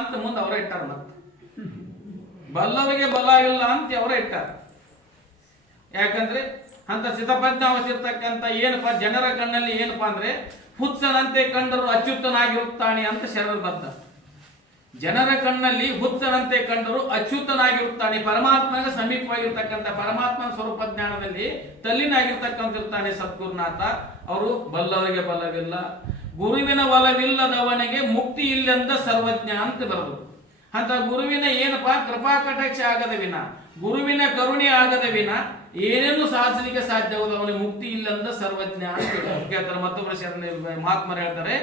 ಅಂತ ಮುಂದೆ ಅವರೇ ಇಟ್ಟಾರ. ಮತ್ತೆ ಬಲ್ಲವರಿಗೆ ಬಲ ಇಲ್ಲ ಅಂತ ಅವರೇ ಇಟ್ಟಾರ. ಯಾಕಂದ್ರೆ ಅಂತ ಚಿತಪಜ್ಞಾವಸಿರ್ತಕ್ಕಂಥ ಏನಪ್ಪಾ ಜನರ ಕಣ್ಣಲ್ಲಿ ಏನಪ್ಪಾ ಅಂದ್ರೆ ಹುಚ್ಚನಂತೆ ಕಂಡರು ಅಚ್ಯುತನಾಗಿರುತ್ತಾನೆ ಅಂತ ಶರಣರು ಬದ್ದ. ಜನರ ಕಣ್ಣಲ್ಲಿ ಹುಚ್ಚನಂತೆ ಕಂಡರು ಅಚ್ಯುತನಾಗಿರುತ್ತಾನೆ, ಪರಮಾತ್ಮನ ಸಮೀಪವಾಗಿರ್ತಕ್ಕಂಥ ಪರಮಾತ್ಮನ ಸ್ವರೂಪ ಜ್ಞಾನದಲ್ಲಿ ತಲ್ಲಿನಾಗಿರ್ತಕ್ಕಂತಿರ್ತಾನೆ ಸದ್ಗುರುನಾಥ. ಅವರು ಬಲ್ಲವರಿಗೆ ಬಲವಿಲ್ಲ, ಗುರುವಿನ ಒಲವಿಲ್ಲದವನಿಗೆ ಮುಕ್ತಿ ಇಲ್ಲೆಂದ ಸರ್ವಜ್ಞ ಅಂತ ಬರೋದು. ಅಂತ ಗುರುವಿನ ಏನಪ್ಪಾ ಕೃಪಾ ಕಟಾಕ್ಷ ಆಗದ ವಿನ, ಗುರುವಿನ ಕರುಣೆ ಆಗದ ವಿನ ಏನೇನು ಸಾಧಿಸಲಿಕ್ಕೆ ಸಾಧ್ಯವಾದ ಅವನಿಗೆ ಮುಕ್ತಿ ಇಲ್ಲಂದ ಸರ್ವಜ್ಞ ಅಂತ ಹೇಳ್ತಾರೆ. ಮತ್ತೊಬ್ಬರ ಶರಣ ಮಹಾತ್ಮರು ಹೇಳ್ತಾರೆ,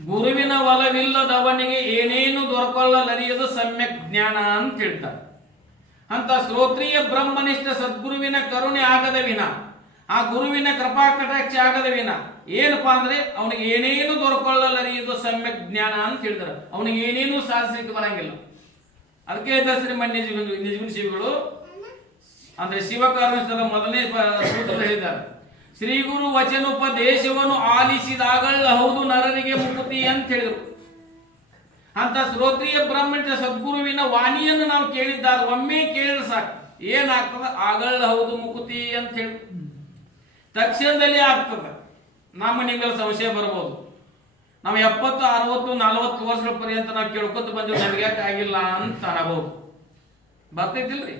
ಗುರುವಿನ ಒಲವಿಲ್ಲದವನಿಗೆ ಏನೇನು ದೊರಕೊಳ್ಳಲರಿಯದು ಸಮ್ಯಕ್ ಜ್ಞಾನ ಅಂತ ಹೇಳ್ತಾರೆ. ಅಂತ ಶ್ರೋತ್ರಿಯ ಬ್ರಹ್ಮನಿಷ್ಠ ಸದ್ಗುರುವಿನ ಕರುಣೆ ಆಗದ ವಿನ, ಆ ಗುರುವಿನ ಕೃಪಾ ಕಟಾಕ್ಷ ಆಗದ ವಿನ ಏನಪ್ಪಾ ಅಂದ್ರೆ ಅವನಿಗೆ ಏನೇನು ದೊರಕೊಳ್ಳಲರಿಯದು ಸಮ್ಯಕ್ ಜ್ಞಾನ ಅಂತ ಹೇಳಿದಾರೆ. ಅವನಿಗೆ ಏನೇನು ಸಾಧಿಸಲಿಕ್ಕೆ ಬರಂಗಿಲ್ಲ. ಅದಕ್ಕೆ ಶ್ರೀಮನ್ ನಿಜಗುಣ ಶಿವಿಗಳು ಅಂದ್ರೆ ಶಿವಕಾರುಣ್ಯದ ಮೊದಲನೇ ಸೂತ್ರ ಹೇಳಿದ್ದಾರೆ, ಶ್ರೀ ಗುರು ವಚನೋಪದೇಶವನ್ನು ಆಲಿಸಿದಾಗಲ್ಲ ಹೌದು ನರನಿಗೆ ಮುಕ್ತಿ ಅಂತ ಹೇಳಿದರು. ಅಂತ ಶ್ರೋತ್ರಿಯ ಬ್ರಹ್ಮನಿಷ್ಠ ಸದ್ಗುರುವಿನ ವಾಣಿಯನ್ನು ನಾವು ಕೇಳಿದ್ದಾರೆ, ಒಮ್ಮೆ ಕೇಳಿದ್ರೆ ಸಾಕು ಏನಾಗ್ತದ, ಆಗಲ್ಲ ಹೌದು ಮುಕ್ತಿ ಅಂತ ಹೇಳಿ ತಕ್ಷಣದಲ್ಲಿ ಆಗ್ತದೆ. ನಮ್ಮ ನಿಮ್ಗೆಲ್ಲ ಸಂಶಯ ಬರ್ಬೋದು, ನಾವು 70, 60, 40 ವರ್ಷಗಳ ಪರ್ಯಂತ ನಾವು ಕೇಳ್ಕೊತ ಬಂದಿವಿ, ನಮಗೆ ಯಾಕೆ ಆಗಿಲ್ಲ ಅಂತ ಅನಬಹುದು. ಬರ್ತೈತಿಲ್ರಿ?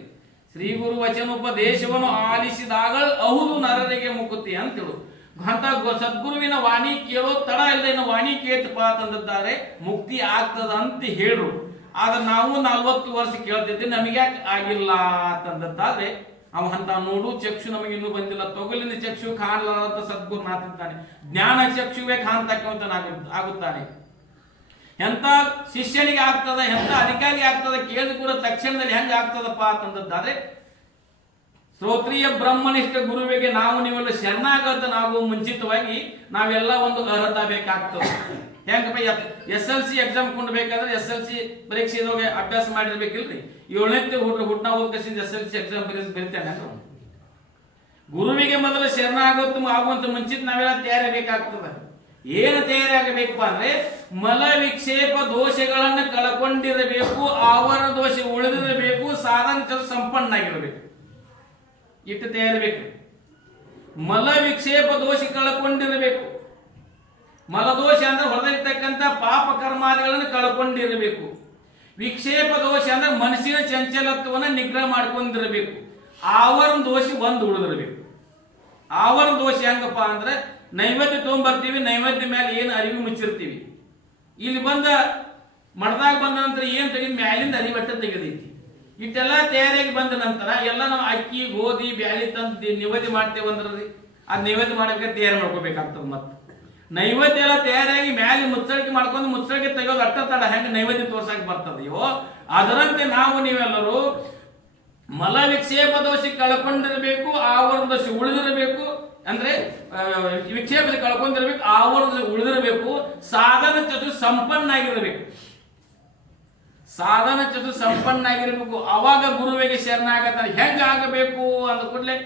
ಶ್ರೀ ಗುರು ವಚನೋಪದೇಶವನ್ನು ಆಲಿಸಿದಾಗ ಹೌದು ನರರಿಗೆ ಮುಕ್ತಿ ಅಂತ ಹೇಳು. ಅಂತ ಸದ್ಗುರುವಿನ ವಾಣಿ ಕೇಳೋ ತಡ ಇಲ್ಲ, ವಾಣಿ ಕೇಳ್ತಪ್ಪ ತಂದಿದ್ದಾರೆ ಮುಕ್ತಿ ಆಗ್ತದ ಅಂತ ಹೇಳ್ರು. ಆದ್ರೆ ನಾವು 40 ವರ್ಷ ಕೇಳ್ತಿದ್ದೆ, ನಮಗೆ ಯಾಕೆ ಆಗಿಲ್ಲ ಅಂತಂದಾದ್ರೆ ಅವ ಅಂತ ನೋಡು ಚಕ್ಷು ನಮಗೆ ಇನ್ನೂ ಬಂದಿಲ್ಲ, ತೊಗಲಿನ ಚಕ್ಷು ಕಾಣಲಾರಂತ ಸದ್ಗುರು ಮಾತಿದ್ದಾನೆ, ಜ್ಞಾನ ಚಕ್ಷುವೇ ಕಾಣ್ತಕ್ಕಂತ ಆಗುತ್ತಾನೆ. ಎಂತ ಶಿಷ್ಯನಿಗೆ ಆಗ್ತದ, ಎಂತ ಅಧಿಕಾರಿ ಆಗ್ತದ ಕೇಳಿದ ಕೂಡ ತಕ್ಷಣದಲ್ಲಿ ಹೆಂಗ ಆಗ್ತದಪ್ಪ ಅಂತಂದಾದ್ರೆ ಶ್ರೋತ್ರಿಯ ಬ್ರಹ್ಮನಿಷ್ಠ ಗುರುವಿಗೆ ನಾವು ನೀವೆಲ್ಲ ಶರಣಾಗತನಾಗುವ ಮುಂಚಿತವಾಗಿ ನಾವೆಲ್ಲ ಒಂದು ಅರ್ಹತಾ ಬೇಕಾಗ್ತದೆ. ಹೆಂಗಪ್ಪ SLC ಎಕ್ಸಾಮ್ ಕೊಂಡ್ಬೇಕಾದ್ರೆ SLC ಪರೀಕ್ಷೆದೊಳಗೆ ಅಭ್ಯಾಸ ಮಾಡಿರ್ಬೇಕಿಲ್ರಿ, 7ನೇ ಹುಟ್ಟನ ಓದ್ಕಸಿಂದ SLC ಎಕ್ಸಾಮ್ ಬರೀತಾನೆ. ಗುರುವಿಗೆ ಮೊದಲು ಶರಣಾಗತ ಆಗುವಂತ ಮುಂಚಿತ ನಾವೆಲ್ಲ ತಯಾರಿ ಬೇಕಾಗ್ತದೆ. ಏನು ತಯಾರಿ ಆಗಬೇಕಪ್ಪ ಅಂದ್ರೆ ಮಲ ವಿಕ್ಷೇಪ ದೋಷಗಳನ್ನು ಕಳ್ಕೊಂಡಿರಬೇಕು, ಆವರಣ ದೋಷ ಉಳಿದಿರಬೇಕು, ಸಾಧನ ಸಂಪನ್ನಾಗಿರಬೇಕು. ಇಟ್ಟು ತಯಾರಿ ಬೇಕು. ಮಲ ವಿಕ್ಷೇಪ ದೋಷ ಕಳ್ಕೊಂಡಿರಬೇಕು. ಮಲದೋಷ ಅಂದ್ರೆ ಹೊರದಿರ್ತಕ್ಕಂಥ ಪಾಪ ಕರ್ಮಾದಿಗಳನ್ನು ಕಳ್ಕೊಂಡಿರಬೇಕು. ವಿಕ್ಷೇಪ ದೋಷ ಅಂದ್ರೆ ಮನಸ್ಸಿನ ಚಂಚಲತ್ವವನ್ನು ನಿಗ್ರಹ ಮಾಡ್ಕೊಂಡಿರಬೇಕು. ಆವರಣ ದೋಷ ಒಂದು ಉಳಿದಿರಬೇಕು. ಆವರಣ ದೋಷ ಹೆಂಗಪ್ಪ ಅಂದ್ರೆ ನೈವೇದ್ಯ ತಗೊಂಡ್ಬರ್ತೀವಿ, ನೈವೇದ್ಯ ಮೇಲೆ ಏನು ಅರಿವಿ ಮುಚ್ಚಿರ್ತೀವಿ, ಇಲ್ಲಿ ಬಂದ ಮಠದಾಗ ಬಂದ ನಂತರ ಏನ್ ತೆಗೆದು ಮ್ಯಾಲಿಂದ ಅರಿವಟ್ಟ ತೆಗೆದೈತಿ. ಇಟ್ಟೆಲ್ಲ ತಯಾರಿಯಾಗಿ ಬಂದ ನಂತರ ಎಲ್ಲ ನಾವು ಅಕ್ಕಿ ಗೋಧಿ ಬ್ಯಾಳಿ ತಂದು ನಿವೇದ್ಯ ಮಾಡ್ತೇವೆ ಅಂದ್ರಿ, ಅದ್ ನಿವೇದ್ಯ ಮಾಡಬೇಕಾದ್ರೆ ತಯಾರು ಮಾಡ್ಕೋಬೇಕಾಗ್ತದ. ಮತ್ತೆ ನೈವೇದ್ಯ ಎಲ್ಲ ತಯಾರಿಯಾಗಿ ಮ್ಯಾಲೆ ಮುಚ್ಚಳಿಕೆ ಮಾಡ್ಕೊಂಡು ಮುಚ್ಚಳಿಕೆ ತೆಗೆಯೋದು ಅಟ್ಟ ತಡ ಹೆಂಗೆ ನೈವೇದ್ಯ ತೋರ್ಸಕ್ ಬರ್ತದೆಯೋ ಅದರಂತೆ ನಾವು ನೀವೆಲ್ಲರೂ ಮಲ ವಿಕ್ಷೇಪ ದೋಷ ಕಳ್ಕೊಂಡಿರಬೇಕು, ಆವರಣ ದೋಷ ಉಳಿದಿರಬೇಕು. ಅಂದ್ರೆ ವಿಕ್ಷೇಪ ಕಳ್ಕೊಂಡಿರ್ಬೇಕು, ಆವರಣ ಉಳಿದಿರಬೇಕು, ಸಾಧನ ಚತು ಸಂಪನ್ನಾಗಿರಬೇಕು. ಸಾಧನ ಚತು ಸಂಪನ್ನಾಗಿರ್ಬೇಕು. ಅವಾಗ ಗುರುವಿಗೆ ಶರಣಾಗತ ಹೆಂಗ ಆಗಬೇಕು ಅಂದ ಕೂಡಲೇ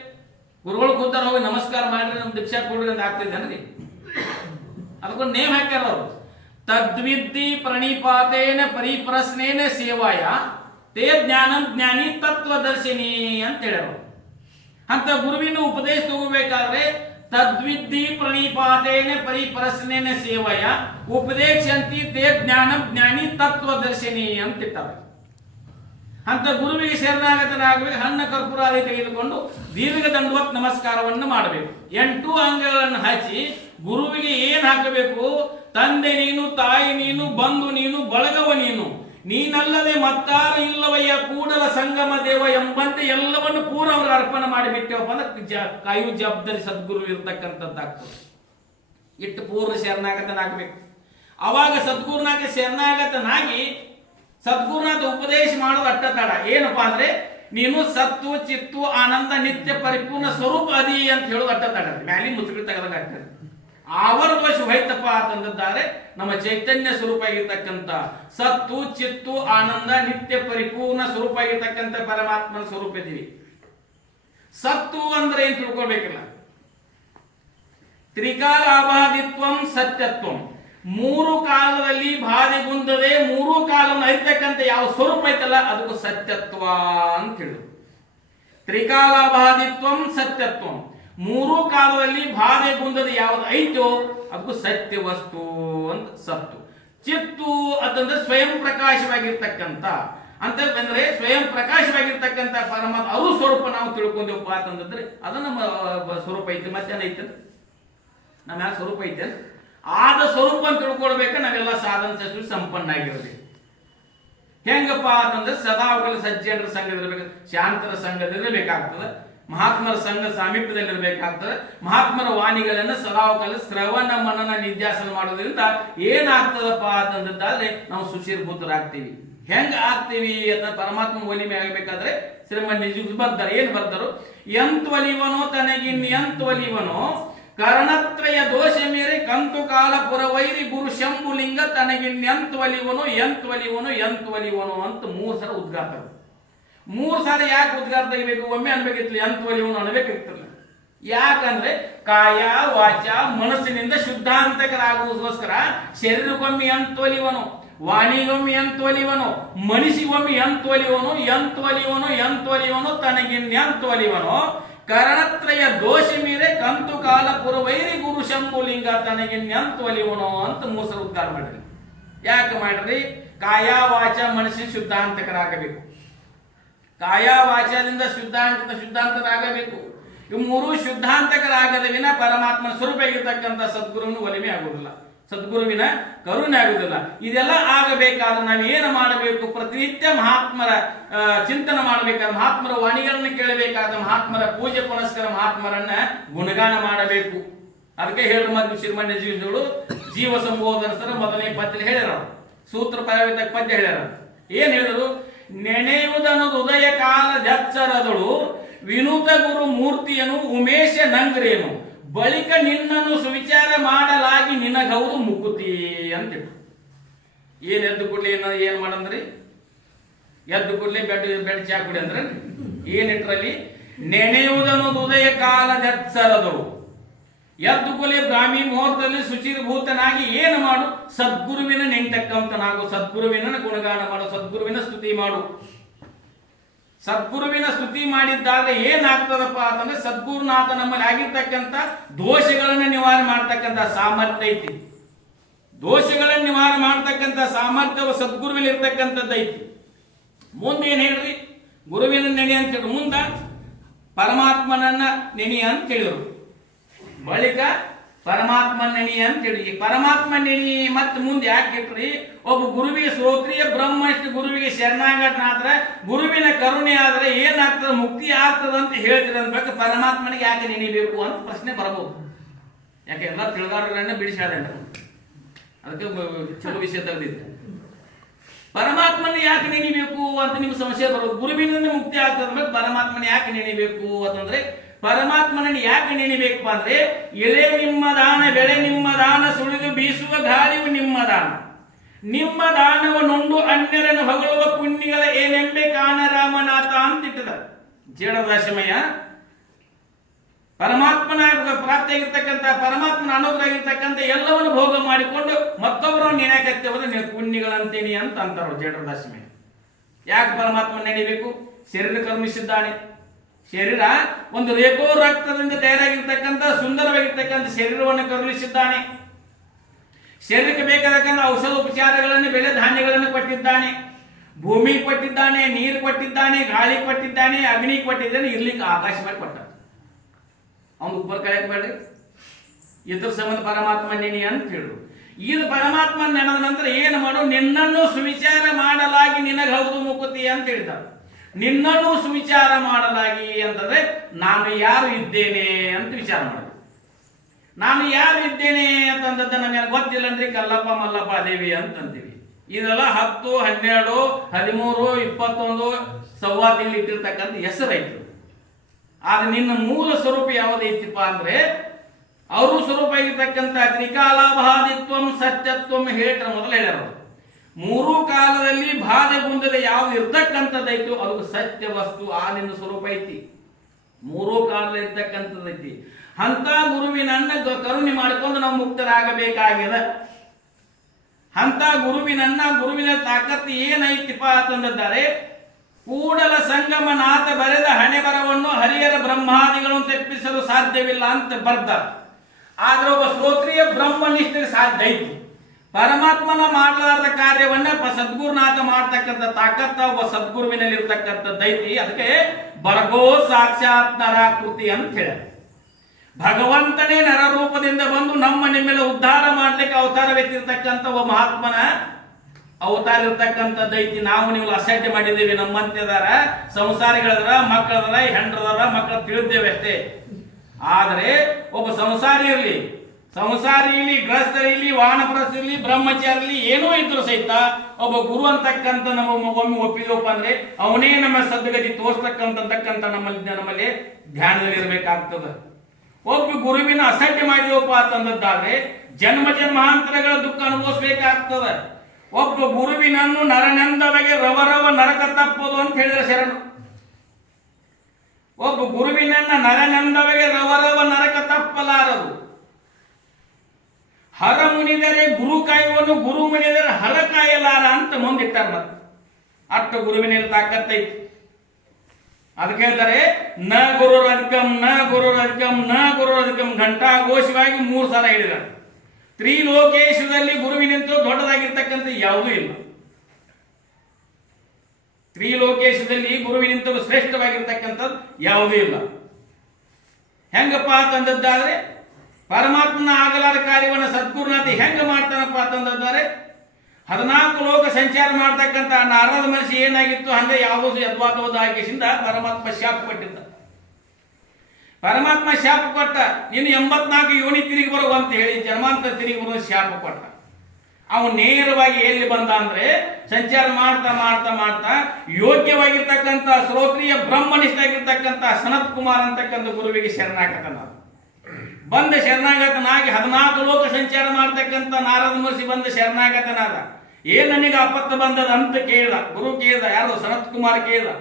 ಗುರುಗಳು ಕೂತಾರ, ಹೋಗಿ ನಮಸ್ಕಾರ ಮಾಡ್ರಿ, ನಮ್ ದೀಕ್ಷಾ ಕೊಡ್ರಿ ಅಂತ ಆಗ್ತಿದೆ ಅಂದ್ರೆ ಅದಕ್ಕೊಂದು ನೇಮ್ ಹಾಕ್ಯಾರ ಅವರು. ತದ್ವಿದ್ದಿ ಪ್ರಣಿಪಾತೇನ ಪರಿಪ್ರಶ್ನೇನ ಸೇವಾಯ ತೇ ಜ್ಞಾನಂ ಜ್ಞಾನಿ ತತ್ವದರ್ಶಿನಿ ಅಂತ ಹೇಳ್ಯಾರ. ಅಂತ ಗುರುವಿನ ಉಪದೇಶ ತಗೋಬೇಕಾದ್ರೆ ತದ್ವಿದ್ದಿ ಪ್ರಣಿಪಾತೇನ ಪರಿಪ್ರಶ್ನೇನ ಸೇವಯ ಉಪದೇಶಂತಿ ತೇ ಜ್ಞಾನಂ ಜ್ಞಾನಿ ತತ್ವದರ್ಶಿನಿ ಅಂತ ಇಟ್ಟಾರೆ. ಅಂತ ಗುರುವಿಗೆ ಶರಣಾಗತನಾಗಬೇಕು. ಹಣ್ಣ ಕರ್ಪೂರಾದಿ ತೆಗೆದುಕೊಂಡು ದೀರ್ಘ ದಂಡವತ್ ನಮಸ್ಕಾರವನ್ನು ಮಾಡಬೇಕು. 8 ಅಂಗಗಳನ್ನು ಹಚ್ಚಿ ಗುರುವಿಗೆ ಏನ್ ಹಾಕಬೇಕು? ತಂದೆ ನೀನು, ತಾಯಿ ನೀನು, ಬಂಧು ನೀನು, ಬಳಗವ ನೀನು, ನೀನಲ್ಲದೆ ಮತ್ತಾರು ಇಲ್ಲವಯ್ಯ ಕೂಡಲ ಸಂಗಮ ದೇವ ಎಂಬಂತೆ ಎಲ್ಲವನ್ನು ಪೂರ ಅವ್ರಿಗೆ ಅರ್ಪಣೆ ಮಾಡಿಬಿಟ್ಟೆವಪ್ಪ ಅಂದ್ರೆ ಕಾಯು ಜವಾಬ್ದಾರಿ ಸದ್ಗುರು ಇರ್ತಕ್ಕಂಥದ್ದಾಗ್ತದೆ. ಇಟ್ಟು ಪೂರ್ಣ ಶರಣಾಗತನಾಗಬೇಕು. ಅವಾಗ ಸದ್ಗುರುನಾಥ ಶರಣಾಗತನಾಗಿ ಸದ್ಗುರುನಾಥ ಉಪದೇಶ ಮಾಡೋದು ಅಟ್ಟ ತಡ. ಏನಪ್ಪಾ ಅಂದ್ರೆ ನೀನು ಸತ್ತು ಚಿತ್ತು ಆನಂದ ನಿತ್ಯ ಪರಿಪೂರ್ಣ ಸ್ವರೂಪ ಅದಿ ಅಂತ ಹೇಳೋದು ಅಟ್ಟ ತಡ. ಮ್ಯಾಲಿ ಮುಚ್ಚುಗಳು ತೆಗೆದಾಗ ಆಗ್ತದೆ. ಆವರ ದೋಷ ಹೋಯ್ತಪ್ಪ ಅಂತಂದಿದ್ದಾರೆ ನಮ್ಮ ಚೈತನ್ಯ ಸ್ವರೂಪ ಆಗಿರ್ತಕ್ಕಂಥ ಸತ್ತು ಚಿತ್ತು ಆನಂದ ನಿತ್ಯ ಪರಿಪೂರ್ಣ ಸ್ವರೂಪ ಆಗಿರ್ತಕ್ಕಂಥ ಪರಮಾತ್ಮನ ಸ್ವರೂಪ ಇದೀವಿ. ಸತ್ತು ಅಂದ್ರೆ ಏನ್ ತಿಳ್ಕೊಳ್ಬೇಕಿಲ್ಲ, ತ್ರಿಕಾಲಾಭಾದಿತ್ವಂ ಸತ್ಯತ್ವಂ ಮೂರು ಕಾಲದಲ್ಲಿ ಬಾಧೆಗುಂದದೆ ಮೂರು ಕಾಲವನ್ನು ಅರಿತಕ್ಕಂಥ ಯಾವ ಸ್ವರೂಪ ಐತಲ್ಲ ಅದಕ್ಕೂ ಸತ್ಯತ್ವ ಅಂತ ಹೇಳಿದ್ರು. ತ್ರಿಕಾಲ ಬಾಧಿತ್ವಂ ಸತ್ಯತ್ವಂ, ಮೂರು ಕಾಲದಲ್ಲಿ ಬಾಧೆಗುಂದದ ಯಾವ್ದು ಐತೋ ಅದಕ್ಕೂ ಸತ್ಯ ವಸ್ತು ಅಂತ ಸತ್ತು. ಚಿತ್ತು ಅಂತಂದ್ರೆ ಸ್ವಯಂ ಪ್ರಕಾಶವಾಗಿರ್ತಕ್ಕಂಥ ಅಂತ ಬಂದ್ರೆ ಸ್ವಯಂ ಪ್ರಕಾಶವಾಗಿರ್ತಕ್ಕಂಥ ಪರಮಾತ್ಮ ಅದು ಸ್ವರೂಪ ನಾವು ತಿಳ್ಕೊಂಡೆವಪ್ಪ ಅಂತಂದ್ರೆ ಅದು ನಮ್ಮ ಸ್ವರೂಪ ಐತೆ. ಮತ್ತೇನೈತೆ ನಮ್ಮ ಯಾವ ಸ್ವರೂಪ ಐತೆ ಆದ ಸ್ವರೂಪ ಅಂತ ತಿಳ್ಕೊಳ್ಬೇಕ ನಾವೆಲ್ಲ ಸಾಧನ ಸೃಷ್ಟಿ ಸಂಪನ್ನ ಆಗಿರ್ಬೇಕು. ಹೆಂಗಪ್ಪ ಅಂತಂದ್ರೆ ಸದಾವಕಾಲ ಸಜ್ಜನರ ಸಂಘದಲ್ಲಿರ್ಬೇಕು, ಶಾಂತರ ಸಂಘದಲ್ಲಿರಬೇಕಾಗ್ತದೆ, ಮಹಾತ್ಮರ ಸಂಘ ಸಾಮೀಪ್ಯದಲ್ಲಿರಬೇಕಾಗ್ತದೆ. ಮಹಾತ್ಮರ ವಾಣಿಗಳನ್ನು ಸದಾವಕಾಲ ಶ್ರವಣ ಮನನ ನಿಧ್ಯಾಸನ ಮಾಡೋದ್ರಿಂದ ಏನಾಗ್ತದಪ್ಪ ಅಂತಂದಾದ್ರೆ ನಾವು ಸುಶೀರ್ಭೂತರಾಗ್ತೀವಿ. ಹೆಂಗ ಆಗ್ತೀವಿ ಅಂತ ಪರಮಾತ್ಮ ಒಲಿಮೆ ಆಗಬೇಕಾದ್ರೆ ಶ್ರೀಮನ್ ನಿಜ ಬರ್ತಾರೆ. ಏನ್ ಬರ್ತಾರೋ ಎಂತ್ವಲಿವನೋ ತನಗಿನ್ಯಂತ್ವಲಿವನೋ ಕರ್ಣತ್ರಯ ದೋಷ ಮೇರೆ ಕಂತು ಕಾಲ ಪುರವೈರಿ ಗುರು ಶಂಭುಲಿಂಗ ತನಗಿನ್ಯಂತ್ವಲಿವನು ಎಂತ್ವಲಿವನು ಎಂತ್ವಲಿವನು ಅಂತ 3 ಸಲ ಉದ್ಗಾರ. 3 ಸಾಲ ಯಾಕೆ ಉದ್ಗಾರ ತೆಗಿಬೇಕು? ಒಮ್ಮೆ ಅನ್ಬೇಕಿತ್ತು ಎಂತ್ವಲಿವನು ಅನ್ಬೇಕಿರ್ತಲ್ಲ. ಯಾಕಂದ್ರೆ ಕಾಯ ವಾಚ ಮನಸ್ಸಿನಿಂದ ಶುದ್ಧಾಂತಕರಾಗುವುದಕ್ಕೋಸ್ಕರ ಶರೀರಕ್ಕೊಮ್ಮೆ ಎಂತ್ವಲಿವನು, ವಾಣಿಗೊಮ್ಮೆ ಎಂತ್ವಲಿವನು, ಮನಸ್ಸಿಗೊಮ್ಮೆ ಎಂತ್ವಲಿವನು ಎಂತ್ವಲಿವನು ಎಂತ್ವಲಿವನು ತನಗಿನ್ಯಂತ್ವಲಿವನು ಕರ್ಣತ್ರಯ ದೋಷ ಮೀರೆ ಕಂತು ಕಾಲ ಪುರವೈರಿ ಗುರು ಶಂಭುಲಿಂಗ ತನಗಿನ್ಯಂತ್ವಲಿವನು ಅಂತ 3 ಸಲ ಉದ್ಗಾರ ಮಾಡ್ರಿ. ಯಾಕೆ ಮಾಡ್ರಿ? ಕಾಯ ವಾಚ ಮನಸ್ಸಿನ ಶುದ್ಧಾಂತಕರಾಗಬೇಕು. ಕಾಯ ವಾಚದಿಂದ ಶುದ್ಧಾಂತರಾಗಬೇಕು. ಇವು 3 ಶುದ್ಧಾಂತಕರಾಗದ ವಿನ ಪರಮಾತ್ಮನ ಸ್ವರೂಪ ಇರತಕ್ಕಂಥ ಸದ್ಗುರುವಿನ ಒಲಿಮೆ ಆಗುವುದಿಲ್ಲ, ಸದ್ಗುರುವಿನ ಕರುಣೆ ಆಗುವುದಿಲ್ಲ. ಇದೆಲ್ಲ ಆಗಬೇಕಾದ್ರೆ ನಾವು ಏನು ಮಾಡಬೇಕು? ಪ್ರತಿನಿತ್ಯ ಮಹಾತ್ಮರ ಚಿಂತನೆ ಮಾಡಬೇಕಾದ್ರೆ, ಮಹಾತ್ಮರ ವಾಣಿಗಳನ್ನು ಕೇಳಬೇಕಾದ್ರೆ, ಮಹಾತ್ಮರ ಪೂಜೆ ಪುನಸ್ಕಾರ ಮಹಾತ್ಮರನ್ನ ಗುಣಗಾನ ಮಾಡಬೇಕು. ಅದಕ್ಕೆ ಹೇಳಿದ ಮತ್ತು ಶ್ರೀಮನ್ಯ ಜೀವಿಗಳು ಜೀವ ಸಂಬೋಧನ ಮೊದಲನೇ ಪದ್ಯ ಹೇಳ್ಯಾರ, ಸೂತ್ರ ಪರವಿತ ಪದ್ಯ ಹೇಳ್ಯಾರ. ಏನ್ ಹೇಳಿದ್ರು? ನೆನೆಯುವುದನ್ನು ಹೃದಯ ಕಾಲ ಜಚ್ಚರದಳು ವಿನೂತ ಗುರು ಮೂರ್ತಿಯನು ಉಮೇಶ ನಂಗ್ರೇನು ಬಳಿಕ ನಿನ್ನನ್ನು ಸುವಿಚಾರ ಮಾಡಲಾಗಿ ನಿನಗೌದು ಮುಕುತಿ ಅಂತ. ಏನ್ ಎದ್ದು ಕೂಡ್ಲಿ ಏನ್ ಮಾಡಂದ್ರಿ? ಎದ್ದು ಕೂಡ್ಲಿ ಬೆಡ್ ಚಾ ಕುಡಿ ಅಂದ್ರೆ ಏನಿಟ್ರಲ್ಲಿ? ನೆನೆಯುವುದನ್ನು ಹೃದಯ ಕಾಲ ಜಚ್ಚರದಳು, ಎದ್ದು ಕೂಡಲೇ ಬ್ರಾಹ್ಮಿ ಮುಹೂರ್ತದಲ್ಲಿ ಶುಚಿರ್ಭೂತನಾಗಿ ಏನು ಮಾಡು? ಸದ್ಗುರುವಿನ ನೆಂಟಕ್ಕಂತನಾಗು, ಸದ್ಗುರುವಿನ ಗುಣಗಾನ ಮಾಡು, ಸದ್ಗುರುವಿನ ಸ್ತುತಿ ಮಾಡು. ಸದ್ಗುರುವಿನ ಸ್ತುತಿ ಮಾಡಿದ್ದಾಗ ಏನಾಗ್ತದಪ್ಪ ಅಂತಂದ್ರೆ ಸದ್ಗುರುನಾಥ ನಮ್ಮಲ್ಲಿ ಆಗಿರ್ತಕ್ಕಂಥ ದೋಷಗಳನ್ನು ನಿವಾರಣೆ ಮಾಡ್ತಕ್ಕಂಥ ಸಾಮರ್ಥ್ಯ ಐತಿ. ದೋಷಗಳನ್ನು ನಿವಾರಣೆ ಮಾಡ್ತಕ್ಕಂಥ ಸಾಮರ್ಥ್ಯವು ಸದ್ಗುರುವಿನ ಇರ್ತಕ್ಕಂಥದ್ದು ಐತಿ. ಮುಂದೆ ಏನ್ ಹೇಳ್ರಿ? ಗುರುವಿನ ನೆನೆ ಅಂತ ಹೇಳಿ ಮುಂದ ಪರಮಾತ್ಮನನ್ನ ನೆನೆ ಅಂತ ಹೇಳಿದ್ರು. ಬಳಿಕ ಪರಮಾತ್ಮ ನೆನಿ ಅಂತ ಹೇಳಿ ಪರಮಾತ್ಮ ನೆನಿ ಮತ್ತೆ ಮುಂದೆ ಯಾಕೆ ಇಟ್ರಿ? ಒಬ್ಬ ಗುರುವಿಗೆ ಶ್ರೋತ್ರಿಯ ಬ್ರಹ್ಮನಿಷ್ಠ ಗುರುವಿಗೆ ಶರಣಾಗತನಾದ್ರೆ ಗುರುವಿನ ಕರುಣೆ ಆದ್ರೆ ಏನಾಗ್ತದೆ? ಮುಕ್ತಿ ಆಗ್ತದ ಅಂತ ಹೇಳ್ತೀರ ಅನ್ಬೇಕು. ಪರಮಾತ್ಮನಿಗೆ ಯಾಕೆ ನೆನಿಬೇಕು ಅಂತ ಪ್ರಶ್ನೆ ಬರಬಹುದು. ಯಾಕೆ ಎಲ್ಲ ತಿಳ್ಗಾರಗಳನ್ನ ಬಿಡಿಸಾಡ, ಅದಕ್ಕೆ ಚಲೋ ವಿಷಯ ತೆಗೆದಿದ್ದೆ. ಪರಮಾತ್ಮನ ಯಾಕೆ ನೆನಿಬೇಕು ಅಂತ ನಿಮ್ಗೆ ಸಮಸ್ಯೆ ಬರೋದು. ಗುರುವಿನಿಂದ ಮುಕ್ತಿ ಆಗ್ತದ ಅಂದ್ರೆ ಪರಮಾತ್ಮನ ಯಾಕೆ ನೆನಿಬೇಕು ಅಂತಂದ್ರೆ, ಪರಮಾತ್ಮನನ್ನು ಯಾಕೆ ನೆನಿಬೇಕಪ್ಪ ಅಂದ್ರೆ ಎಳೆ ನಿಮ್ಮ ದಾನ ಬೆಳೆ ನಿಮ್ಮ ದಾನ ಸುಳಿದು ಬೀಸುವ ಗಾಳಿಯು ನಿಮ್ಮ ದಾನ, ನಿಮ್ಮ ದಾನವನ್ನುಂಡು ಅನ್ಯರನ್ನು ಹೊಗಳುವ ಪುಣ್ಯಗಳ ಏನೆಂಬೆ ಕಾಣ ರಾಮನಾಥ ಅಂತಿಟ್ಟದ ಜೇಡದಾಶಮಯ್ಯ. ಪರಮಾತ್ಮನ ಪ್ರಾಪ್ತಿಯಾಗಿರ್ತಕ್ಕಂಥ ಪರಮಾತ್ಮನ ಅನುಗ್ರಹ ಆಗಿರ್ತಕ್ಕಂಥ ಎಲ್ಲವನ್ನು ಭೋಗ ಮಾಡಿಕೊಂಡು ಮತ್ತೊಬ್ಬರನ್ನು ನೆನೆಯಕತ್ತೇವದ ಪುಣ್ಯಗಳಂತೇನಿ ಅಂತ ಅಂತಾರ ಜೇಡದಾಶಮಯ್ಯ. ಯಾಕೆ ಪರಮಾತ್ಮ ನೆನೆಯಬೇಕು? ಶರೀರ ಕರ್ಮಿಸಿದ್ದಾನೆ. ಶರೀರ ಒಂದು ರೇಖೋ ರಕ್ತದಿಂದ ತಯಾರಾಗಿರ್ತಕ್ಕಂಥ ಸುಂದರವಾಗಿರ್ತಕ್ಕಂಥ ಶರೀರವನ್ನು ಕರುಣಿಸಿದ್ದಾನೆ. ಶರೀರಕ್ಕೆ ಬೇಕಾದಕ್ಕಂಥ ಔಷಧ ಉಪಚಾರಗಳನ್ನು, ಬೆಳೆ ಧಾನ್ಯಗಳನ್ನು ಕೊಟ್ಟಿದ್ದಾನೆ. ಭೂಮಿ ಕೊಟ್ಟಿದ್ದಾನೆ, ನೀರು ಕೊಟ್ಟಿದ್ದಾನೆ, ಗಾಳಿ ಕೊಟ್ಟಿದ್ದಾನೆ, ಅಗ್ನಿ ಕೊಟ್ಟಿದ್ದಾನೆ, ಇರ್ಲಿಕ್ಕೆ ಆಕಾಶ ಮಾಡಿ ಕೊಟ್ಟ. ಅವನು ಉಪ್ಪರ್ ಕಳೆಯಕ್ ಬೇಡ್ರಿ. ಇದ್ರ ಸಂಬಂಧ ಪರಮಾತ್ಮ ನೆನಿ ಅಂತ ಹೇಳಿದ್ರು. ಇದು ಪರಮಾತ್ಮ ನೆನೆದ ನಂತರ ಏನು ಮಾಡು? ನಿನ್ನನ್ನು ಸುವಿಚಾರ ಮಾಡಲಾಗಿ ನಿನಗೌದು ಮುಕುತಿ ಅಂತ ಹೇಳಿದ್ದಾರೆ. ನಿನ್ನನ್ನು ಸುವಿಚಾರ ಮಾಡಲಾಗಿ ಅಂತಂದ್ರೆ ನಾನು ಯಾರು ಇದ್ದೇನೆ ಅಂತ ವಿಚಾರ ಮಾಡಬೇಕು. ನಾನು ಯಾರು ಇದ್ದೇನೆ ಅಂತಂದದ್ದು ನಮಗೆ ಗೊತ್ತಿಲ್ಲ ಅಂದ್ರೆ ಕಲ್ಲಪ್ಪ ಮಲ್ಲಪ್ಪ ದೇವಿ ಅಂತಂತೀವಿ. ಇದೆಲ್ಲ 10, 12, 13, 21 ಸವ್ವಾ ತಿಂಗಳು ಇಟ್ಟಿರ್ತಕ್ಕಂಥ ಹೆಸರೈತು. ಆದ್ರೆ ನಿನ್ನ ಮೂಲ ಸ್ವರೂಪ ಯಾವುದೈತಿಪ್ಪ ಅಂದ್ರೆ ಅವರು ಸ್ವರೂಪ ಆಗಿರ್ತಕ್ಕಂಥ ತ್ರಿಕಾಲಾಭಾದಿತ್ವಂ ಸತ್ಯತ್ವಂ ಹೇಳ್ತಾರೆ. ಮೊದಲು ಹೇಳ್ಯಾರ, 3 ಕಾಲದಲ್ಲಿ ಬಾಧೆಗುಂದದೆ ಯಾವ್ದು ಇರ್ತಕ್ಕಂಥದ್ದೈತು ಅದು ಸತ್ಯ ವಸ್ತು. ಆ ನಿನ್ನ ಸ್ವರೂಪ ಐತಿ, 3 ಕಾಲದಲ್ಲಿ ಇರ್ತಕ್ಕಂಥದ್ದೈತಿ. ಅಂತ ಗುರುವಿನನ್ನ ಕರುಣೆ ಮಾಡಿಕೊಂಡು ನಾವು ಮುಕ್ತರಾಗಬೇಕಾಗಿದೆ. ಅಂತ ಗುರುವಿನ ತಾಕತ್ತು ಏನೈತಿಪ್ಪ ಅಂತಂದಿದ್ದಾರೆ. ಕೂಡಲ ಸಂಗಮನಾಥ ಬರೆದ ಹಣೆ ಬರವನ್ನು ಹರಿಹರ ಬ್ರಹ್ಮಾದಿಗಳನ್ನು ತೆಪ್ಪಿಸಲು ಸಾಧ್ಯವಿಲ್ಲ ಅಂತ ಬರ್ದ. ಆದ್ರೆ ಒಬ್ಬ ಶ್ರೋತ್ರಿಯ ಬ್ರಹ್ಮನಿಷ್ಠರಿಗೆ ಸಾಧ್ಯ ಐತಿ. ಪರಮಾತ್ಮನ ಮಾಡಲಾರದ ಕಾರ್ಯವನ್ನ ಸದ್ಗುರುನಾಥ ಮಾಡ್ತಕ್ಕಂಥ ತಾಕತ್ತ ಒಬ್ಬ ಸದ್ಗುರುವಿನಲ್ಲಿ ಇರ್ತಕ್ಕಂಥದ್ದೈತಿ. ಅದಕ್ಕೆ ಬರ್ಗೋ ಸಾಕ್ಷಾತ್ ನರಾಕೃತಿ ಅಂತ ಹೇಳ. ಭಗವಂತನೇ ನರ ರೂಪದಿಂದ ಬಂದು ನಿಮ್ಮೆಲ್ಲ ಉದ್ಧಾರ ಮಾಡ್ಲಿಕ್ಕೆ ಅವತಾರವೆತ್ತಿರ್ತಕ್ಕಂಥ ಒಬ್ಬ ಮಹಾತ್ಮನ ಅವತಾರ ಇರ್ತಕ್ಕಂಥದ್ದೈತಿ. ನಾವು ನೀವು ಅಸಡ್ಡೆ ಮಾಡಿದ್ದೀವಿ. ನಮ್ಮಂತೆದಾರ ಸಂಸಾರಿಗಳದಾರ, ಮಕ್ಕಳದಾರ, ಹೆಂಡ್ರದಾರ, ಮಕ್ಕಳು ತಿಳಿದ್ದೇವೆ ಅಷ್ಟೇ. ಆದರೆ ಒಬ್ಬ ಸಂಸಾರಿ ಇರಲಿ, ಗೃಹಸ್ಥ ಇರಲಿ, ವಾನಪ್ರಸ್ಥ ಇರಲಿ, ಬ್ರಹ್ಮಚಾರಿ ಇರಲಿ, ಏನೋ ಇದ್ರು ಸಹಿತ ಒಬ್ಬ ಗುರು ಅಂತಕ್ಕಂಥ ನಮ್ಮ ಒಮ್ಮೆ ಒಪ್ಪಿದವಪ್ಪ ಅಂದ್ರೆ ಅವನೇ ನಮ್ಮ ಸದ್ಗತಿ ತೋರ್ಸ್ತಕ್ಕಂಥ ನಮ್ಮಲ್ಲಿ ಧ್ಯಾನದಲ್ಲಿ ಇರಬೇಕಾಗ್ತದೆ. ಒಬ್ಬ ಗುರುವಿನ ಅಸಡ್ಡೆ ಮಾಡಿದವಪ್ಪ ಅಂತಂದಾದ್ರೆ ಜನ್ಮ ಜನ್ಮಾಂತರಗಳ ದುಃಖ ಅನುಭವಿಸ್ಬೇಕಾಗ್ತದೆ. ಒಬ್ಬ ಗುರುವಿನನ್ನು ನರನೆಂದವಗೆ ರವರವ ನರಕ ತಪ್ಪದು ಅಂತ ಹೇಳಿದ್ರೆ ಶರಣು. ಒಬ್ಬ ಗುರುವಿನನ್ನ ನರನೆಂದವಗೆ ರವರವ ನರಕ ತಪ್ಪಲಾರದು. ಹರ ಮುನಿದರೆ ಗುರು ಕಾಯುವನು, ಗುರು ಮುನಿದರೆ ಹರ ಕಾಯಲಾರ ಅಂತ ಮುಂದಿಟ್ಟಾರ. ಮತ್ತೆ ಅಷ್ಟು ಗುರುವಿನಲ್ಲಿ ತಾಕತ್ತೈತಿ. ಅದಕ್ಕೆ ಹೇಳ್ತಾರೆ ನ ಗುರುರಧಿಕಂ ನ ಗುರುರಧಿಕಂ ನ ಗುರುರಧಿಕಂ ಘಂಟಾಘೋಷವಾಗಿ 3 ಸಲ ಹೇಳಿದ್ದಾರೆ. ತ್ರಿಲೋಕೇಶದಲ್ಲಿ ಗುರುವಿನಿಂದ ದೊಡ್ಡದಾಗಿರ್ತಕ್ಕಂಥ ಯಾವುದೂ ಇಲ್ಲ. ತ್ರಿಲೋಕೇಶದಲ್ಲಿ ಗುರುವಿನಿಂದ ಶ್ರೇಷ್ಠವಾಗಿರ್ತಕ್ಕಂಥದ್ದು ಯಾವುದೂ ಇಲ್ಲ. ಹೆಂಗಪ್ಪ ಅಂತಂದದ್ದಾದ್ರೆ ಪರಮಾತ್ಮನ ಆಗಲಾರ ಕಾರ್ಯವನ್ನು ಸದ್ಗುರುನಾಥ ಹೆಂಗ ಮಾಡ್ತಾನಪ್ಪ ಅಂತಂದರೆ 14 ಲೋಕ ಸಂಚಾರ ಮಾಡ್ತಕ್ಕಂಥ ನಾರದ ಮನಸ್ಸು ಏನಾಗಿತ್ತು ಹಂಗೆ ಯಾವುದೋ ಯದ್ವಾದವಾದ ಆಕೇಶಿಂದ ಪರಮಾತ್ಮ ಶಾಪ ಕೊಟ್ಟಿದ್ದ. ಪರಮಾತ್ಮ ಶಾಪ ಕೊಟ್ಟ, ಇನ್ನು 84 ಯೋನಿ ತಿರುಗಿ ಬರುವ ಅಂತ ಹೇಳಿ ಜನ್ಮಾಂತರ ತಿರುಗಿ ಬರುವ ಶಾಪ ಕೊಟ್ಟ. ಅವನು ನೇರವಾಗಿ ಎಲ್ಲಿ ಬಂದ ಅಂದ್ರೆ ಸಂಚಾರ ಮಾಡ್ತಾ ಮಾಡ್ತಾ ಮಾಡ್ತಾ ಯೋಗ್ಯವಾಗಿರ್ತಕ್ಕಂಥ ಶ್ರೋತ್ರಿಯ ಬ್ರಹ್ಮನಿಷ್ಠಾಗಿರ್ತಕ್ಕಂಥ ಸನತ್ ಕುಮಾರ್ ಅಂತಕ್ಕಂಥ ಗುರುವಿಗೆ ಶರಣಾಗತನ ಬಂದ ಶರಣಾಗತನಾಗಿ 14 ಲೋಕ ಸಂಚಾರ ಮಾಡ್ತಕ್ಕಂಥ ನಾರದ ಮಹರ್ಷಿ ಬಂದ ಶರಣಾಗತನಾದ. ಏನ್ ನನಗೆ ಆಪತ್ತು ಬಂದದ ಅಂತ ಕೇಳಿದ. ಗುರು ಕೇಳಿದ, ಯಾರು ಸನತ್ ಕುಮಾರ್ ಕೇಳಿದ.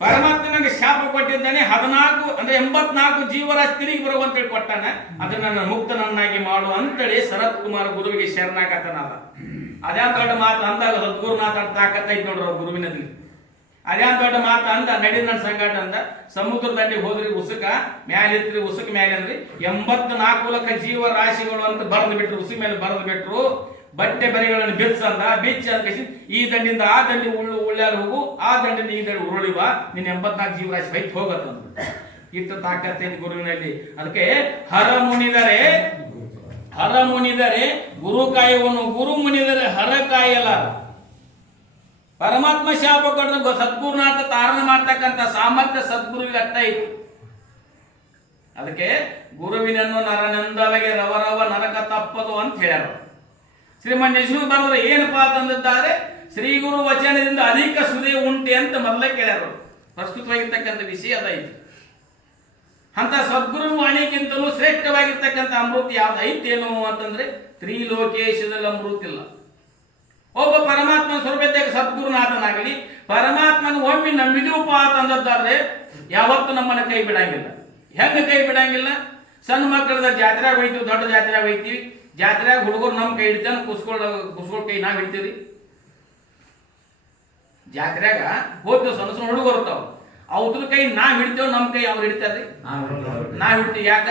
ಪರಮಾತ್ಮನಿಗೆ ಶಾಪ ಕೊಟ್ಟಿದ್ದಾನೆ. 14 ಅಂದ್ರೆ 84 ಜೀವರಾಶಿ ತಿರುಗಿ ಬರುವಂತೇಳಿ ಕೊಟ್ಟಾನ. ಅದನ್ನ ನನ್ನ ಮುಕ್ತನನ್ನಾಗಿ ಮಾಡು ಅಂತೇಳಿ ಸನತ್ ಕುಮಾರ್ ಗುರುವಿಗೆ ಶರಣಾಗತನಾದ. ಅದೇ ದೊಡ್ಡ ಮಾತು ಅಂದಾಗ ಸದ್ಗುರುನಾಥ ತಾಕತ್ತೈತಿ ನೋಡ್ರ ಗುರುವಿನಲ್ಲಿ. ಅದೇ ದೊಡ್ಡ ಮಾತು ಅಂದ, ನಡಿ ನನ್ನ ಸಂಗಾಟ ಅಂದ. ಸಮುದ್ರ ದಂಡಿಗೆ ಹೋದ್ರಿ, ಉಸುಕ ಮ್ಯಾಲೆ ಇರ್ತೀರಿ, ಉಸುಕ ಮ್ಯಾಲೆ ಅಂದ್ರಿ 84 ಲಕ್ಷ ಜೀವ ರಾಶಿಗಳು ಅಂತ ಬರೆದು ಬಿಟ್ರು. ಉಸುಕ ಮೇಲೆ ಬರೆದು ಬಿಟ್ರು. ಬಟ್ಟೆ ಬರೆಗಳನ್ನು ಬಿಚ್ಚಂದ. ಬಿಚ್ಚ ಅಂತ ಈ ದಂಡಿಂದ ಆ ದಂಡಿ ಉಳ್ಳಾರ ಹೋಗು, ಆ ದಂಡಿಂದ ಈ ದಂಡಿ ಉರುಳಿ ಬಾ, ನಿನ್ನ 84 ಜೀವರಾಶಿ ಬೈಕ್ ಹೋಗತ್ತಂದ. ಇಟ್ಟು ತಾಕತ್ತೇನು ಗುರುವಿನಲ್ಲಿ. ಅದಕ್ಕೆ ಹರ ಮುನಿದರೆ ಗುರು ಕಾಯುವನು, ಗುರು ಮುನಿದರೆ ಹರ ಕಾಯಲಾರ. ಪರಮಾತ್ಮ ಶಾಪ ಕೊಟ್ಟರೆ ಸದ್ಗುರುನಾಥ ತಾರಣ ಮಾಡ್ತಕ್ಕಂಥ ಸಾಮರ್ಥ್ಯ ಸದ್ಗುರುವಿಗೆ ಅಟ್ಟ ಐತಿ. ಅದಕ್ಕೆ ಗುರುವಿನನ್ನು ನರನೆಂದವಗೆ ರವರವ ನರಕ ತಪ್ಪದು ಅಂತ ಹೇಳ್ಯಾರ. ಶ್ರೀಮನ್ ಯಶು ಬರೆದ್ರೆ ಏನಪ್ಪಾ ಅಂತಂದಿದ್ದಾರೆ, ಶ್ರೀ ಗುರು ವಚನದಿಂದ ಅಧಿಕ ಸುದೇ ಉಂಟೆ ಅಂತ ಮೊದಲೇ ಕೇಳ್ಯಾರ. ಪ್ರಸ್ತುತವಾಗಿರ್ತಕ್ಕಂಥ ವಿಷಯ ಅದೈತಿ. ಅಂತ ಸದ್ಗುರು ವಾಣಿಗಿಂತಲೂ ಶ್ರೇಷ್ಠವಾಗಿರ್ತಕ್ಕಂಥ ಅಮೃತ ಯಾವ್ದು ಐತೇನು ಅಂತಂದ್ರೆ ತ್ರಿಲೋಕೇಶದಲ್ಲಿ ಅಮೃತ ಇಲ್ಲ. ಒಬ್ಬ ಪರಮಾತ್ಮನ ಸ್ವರೂಪದಾಗ ಸದ್ಗುರುನಾಥನಾಗಲಿ ಪರಮಾತ್ಮನ ಒಮ್ಮೆ ನಂಬಿದೀವಪ್ಪ ಅಂತಂದಾದ್ರೆ ಯಾವತ್ತೂ ನಮ್ಮನ್ನ ಕೈ ಬಿಡಂಗಿಲ್ಲ. ಹೆಂಗ ಕೈ ಬಿಡಂಗಿಲ್ಲ? ಸಣ್ಣ ಮಕ್ಕಳದ ಜಾತ್ರೆಯಾಗ ಹೋಯ್ತೀವಿ, ದೊಡ್ಡ ಜಾತ್ರೆಯಾಗ ಹೋಯ್ತೀವಿ. ಜಾತ್ರೆಯಾಗ ಹುಡುಗರು ನಮ್ಮ ಕೈ ಹಿಡಿತಾನ, ಕುಸ್ಕೊಳ್ ಕೈ ನಾವ್ ಹಿಡ್ತೀವಿ. ಜಾತ್ರೆಯಾಗ ಹೋಗ್ತೇವೆ, ಸಣ್ಣ ಸಣ್ಣ ಹುಡುಗರು ಇರ್ತಾವ, ಅವ್ರ ಕೈ ನಾವ್ ಹಿಡ್ತೇವ್, ನಮ್ ಕೈ ಅವ್ರು ಹಿಡಿತಾರ್ರಿ. ನಾವ್ ಹಿಡ್ತೀವಿ. ಯಾಕ?